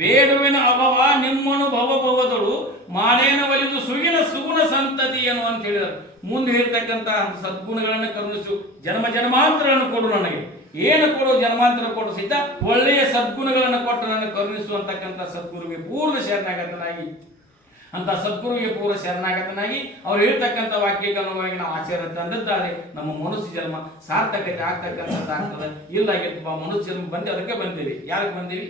ಬೇಡುವಿನ ಅಭವ ನಿಮ್ಮನು ಭವಭವದಳು ಮಾನೇನ ಒಲಿದು ಸುಗಿನ ಸುಗುಣ ಸಂತತಿಯನು ಅಂತ ಹೇಳಿದರು. ಮುಂದೆ ಹೇಳ್ತಕ್ಕಂಥ ಸದ್ಗುಣಗಳನ್ನು ಕರುಣಿಸು, ಜನ್ಮ ಜನ್ಮಾಂತರಗಳನ್ನು ಕೊಡು, ನನಗೆ ಏನು ಕೊಡು, ಜನ್ಮಾಂತರ ಕೊಡು ಸಹಿತ ಒಳ್ಳೆಯ ಸದ್ಗುಣಗಳನ್ನು ಕೊಟ್ಟು ನನಗೆ ಕರುಣಿಸು ಅಂತಕ್ಕಂಥ ಸದ್ಗುರುವಿಗೆ ಪೂರ್ಣ ಶರಣಾಗತನಾಗಿ, ಅಂತ ಸದ್ಗುರುವಿಗೆ ಪೂರ್ಣ ಶರಣಾಗತನಾಗಿ ಅವ್ರು ಹೇಳ್ತಕ್ಕಂಥ ವಾಕ್ಯಕ್ಕೆ ಅನುವಾಗಿ ನಾವು ಆಚರಣೆ ತಂದಿದ್ದಾರೆ. ನಮ್ಮ ಮನುಷ್ಯ ಜನ್ಮ ಸಾರ್ಥಕತೆ ಆಗ್ತಕ್ಕಂಥದ್ದಾಗ್ತದೆ. ಇಲ್ಲ ಮನುಷ್ಯ ಜನ್ಮ ಬಂದು ಅದಕ್ಕೆ ಬಂದೀವಿ. ಯಾರಿಗೆ ಬಂದೀವಿ?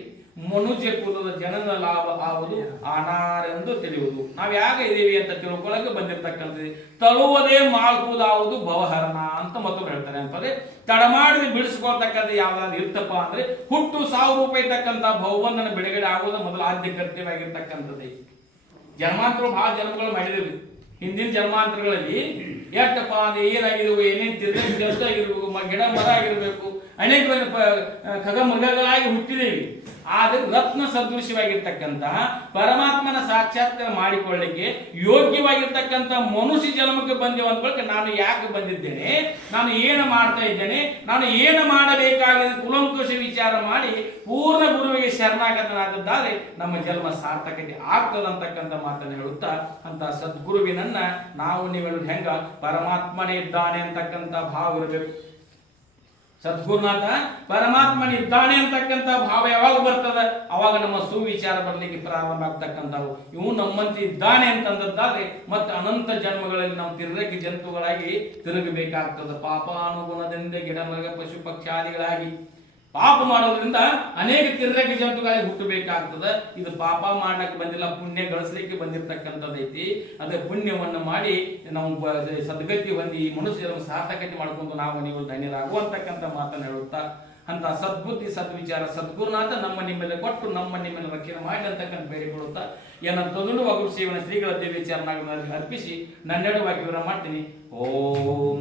ಮನುಷ್ಯ ಕುಲದ ಜನನ ಲಾಭ ಆವುದು ಅನಾರೆಂದು ತಿಳಿಯುವುದು. ನಾವು ಯಾಕೆ ಇದೀವಿ ಅಂತ ತಿಳ್ಕೊಳ್ಳಕ್ಕೆ ಬಂದಿರ್ತಕ್ಕಂಥದ್ದು. ತಳುವುದೇ ಮಾಲ್ಕುದಾವುದು ಭವಹರಣ ಅಂತ ಮತ್ತೊಬ್ರು ಹೇಳ್ತಾರೆ. ಅಂತಂದ್ರೆ ತಡ ಮಾಡಿದ್ರೆ ಬಿಡಿಸ್ಕೊಳ್ತಕ್ಕಂಥ ಯಾವ್ದಾದ್ರು ಇರ್ತಪ್ಪ ಅಂದ್ರೆ ಹುಟ್ಟು ಸಾವು ರೂಪ ಇರ್ತಕ್ಕಂಥ ಭವಬಂಧನ ಬಿಡುಗಡೆ ಆಗುವುದು ಮೊದಲು ಆದ್ಯ ಕರ್ತವ್ಯವಾಗಿರ್ತಕ್ಕಂಥದ್ದೇ. ಜನ್ಮಾಂತರ ಬಹಳ ಜನ್ಮಗಳು ಮಾಡಿದೇವಿ. ಹಿಂದಿನ ಜನ್ಮಾಂತರಗಳಲ್ಲಿ ಎಷ್ಟಪ್ಪ ಅಂದ್ರೆ ಏನಾಗಿರ್ಬೇಕು, ಏನೇನು ತಿರ್ಗ ಆಗಿರ್ಬೇಕು, ಗಿಡ ಮರ ಆಗಿರ್ಬೇಕು, ಅನೇಕ ಖಗ ಮೃಗಗಳಾಗಿ ಹುಟ್ಟಿದೇವಿ. ಆದರೆ ರತ್ನ ಸದೃಶ್ಯವಾಗಿರ್ತಕ್ಕಂತಹ ಪರಮಾತ್ಮನ ಸಾಕ್ಷಾತ್ಕಾರ ಮಾಡಿಕೊಳ್ಳಿಕ್ಕೆ ಯೋಗ್ಯವಾಗಿರ್ತಕ್ಕಂಥ ಮನುಷ್ಯ ಜನ್ಮಕ್ಕೆ ಬಂದೇವು ಅಂದ್ಕೊಳ್ಳಿ. ನಾನು ಯಾಕೆ ಬಂದಿದ್ದೇನೆ, ನಾನು ಏನು ಮಾಡ್ತಾ ಇದ್ದೇನೆ, ನಾನು ಏನು ಮಾಡಬೇಕಾಗಿದೆ ಕುಲಂಕುಷ ವಿಚಾರ ಮಾಡಿ ಪೂರ್ಣ ಗುರುವಿಗೆ ಶರಣಾಗತನಾದದ್ದಾದ್ರೆ ನಮ್ಮ ಜನ್ಮ ಸಾರ್ಥಕತೆ ಆಗ್ತದಂತಕ್ಕಂಥ ಮಾತನ್ನು ಹೇಳುತ್ತಾ, ಅಂತ ಸದ್ಗುರುವಿನನ್ನ ನಾವು ನೀವೆಲ್ಲ ಹೆಂಗ ಪರಮಾತ್ಮನೇ ಇದ್ದಾನೆ ಅಂತಕ್ಕಂಥ ಭಾವ ಇರಬೇಕು. ಸದ್ಗುರುನಾಥ ಪರಮಾತ್ಮನಿದ್ದಾನೆ ಅಂತಕ್ಕಂಥ ಭಾವ ಯಾವಾಗ ಬರ್ತದ ಅವಾಗ ನಮ್ಮ ಸುವಿಚಾರ ಬರ್ಲಿಕ್ಕೆ ಪ್ರಾರಂಭ ಆಗ್ತಕ್ಕಂಥವು. ಇವು ನಮ್ಮಂತೆ ಇದ್ದಾನೆ ಅಂತಂದದ್ದಾದ್ರೆ ಮತ್ತೆ ಅನಂತ ಜನ್ಮಗಳಲ್ಲಿ ನಾವು ತಿರ್ರಕ್ಕೆ ಜಂತುಗಳಾಗಿ ತಿರುಗಬೇಕಾಗ್ತದೆ. ಪಾಪಾನುಗುಣದಿಂದ ಗಿಡ ಮೃಗ ಪಶು ಪಕ್ಷಾದಿಗಳಾಗಿ ಪಾಪ ಮಾಡೋದ್ರಿಂದ ಅನೇಕ ತಿರ್ರಕ್ಕೆ ಜಂತುಗಳಾಗಿ ಹುಟ್ಟಬೇಕಾಗ್ತದೆ. ಇದು ಪಾಪ ಮಾಡಕ್ಕೆ ಬಂದಿಲ್ಲ, ಪುಣ್ಯ ಗಳಿಸ್ಲಿಕ್ಕೆ ಬಂದಿರತಕ್ಕಂಥದ್ದೈತಿ. ಅದೇ ಪುಣ್ಯವನ್ನು ಮಾಡಿ ನಾವು ಸದ್ಗತಿ ಹೊಂದಿ ಮನುಷ್ಯರ ಸಾರ್ಥಕತೆ ಮಾಡ್ಕೊಂಡು ನಾವು ನೀವು ಧನ್ಯರಾಗುವಂತಕ್ಕಂಥ ಮಾತನ್ನು ಹೇಳುತ್ತಾ, ಅಂತ ಸದ್ಬುದ್ಧಿ ಸದ್ವಿಚಾರ ಸದ್ಗುರುನಾಥ ನಮ್ಮ ನಿಮ್ಮೆಲ್ಲ ಕೊಟ್ಟು ನಮ್ಮ ನಿಮ್ಮೆಲ್ಲ ರಕ್ಷಣೆ ಮಾಡಿ ಅಂತಕ್ಕಂಥ ಬೇಡಿಕೊಳ್ಳುತ್ತಾ ಏನಂತ ವಗುರು ಸೇವನ ಶ್ರೀಗಳ ದೇವಿ ಚರಣಗಳನ್ನು ಅರ್ಪಿಸಿ ನನ್ನೆರಡು ವಾಕ್ಯವನ್ನು ಮಾಡ್ತೀನಿ. ಓಂ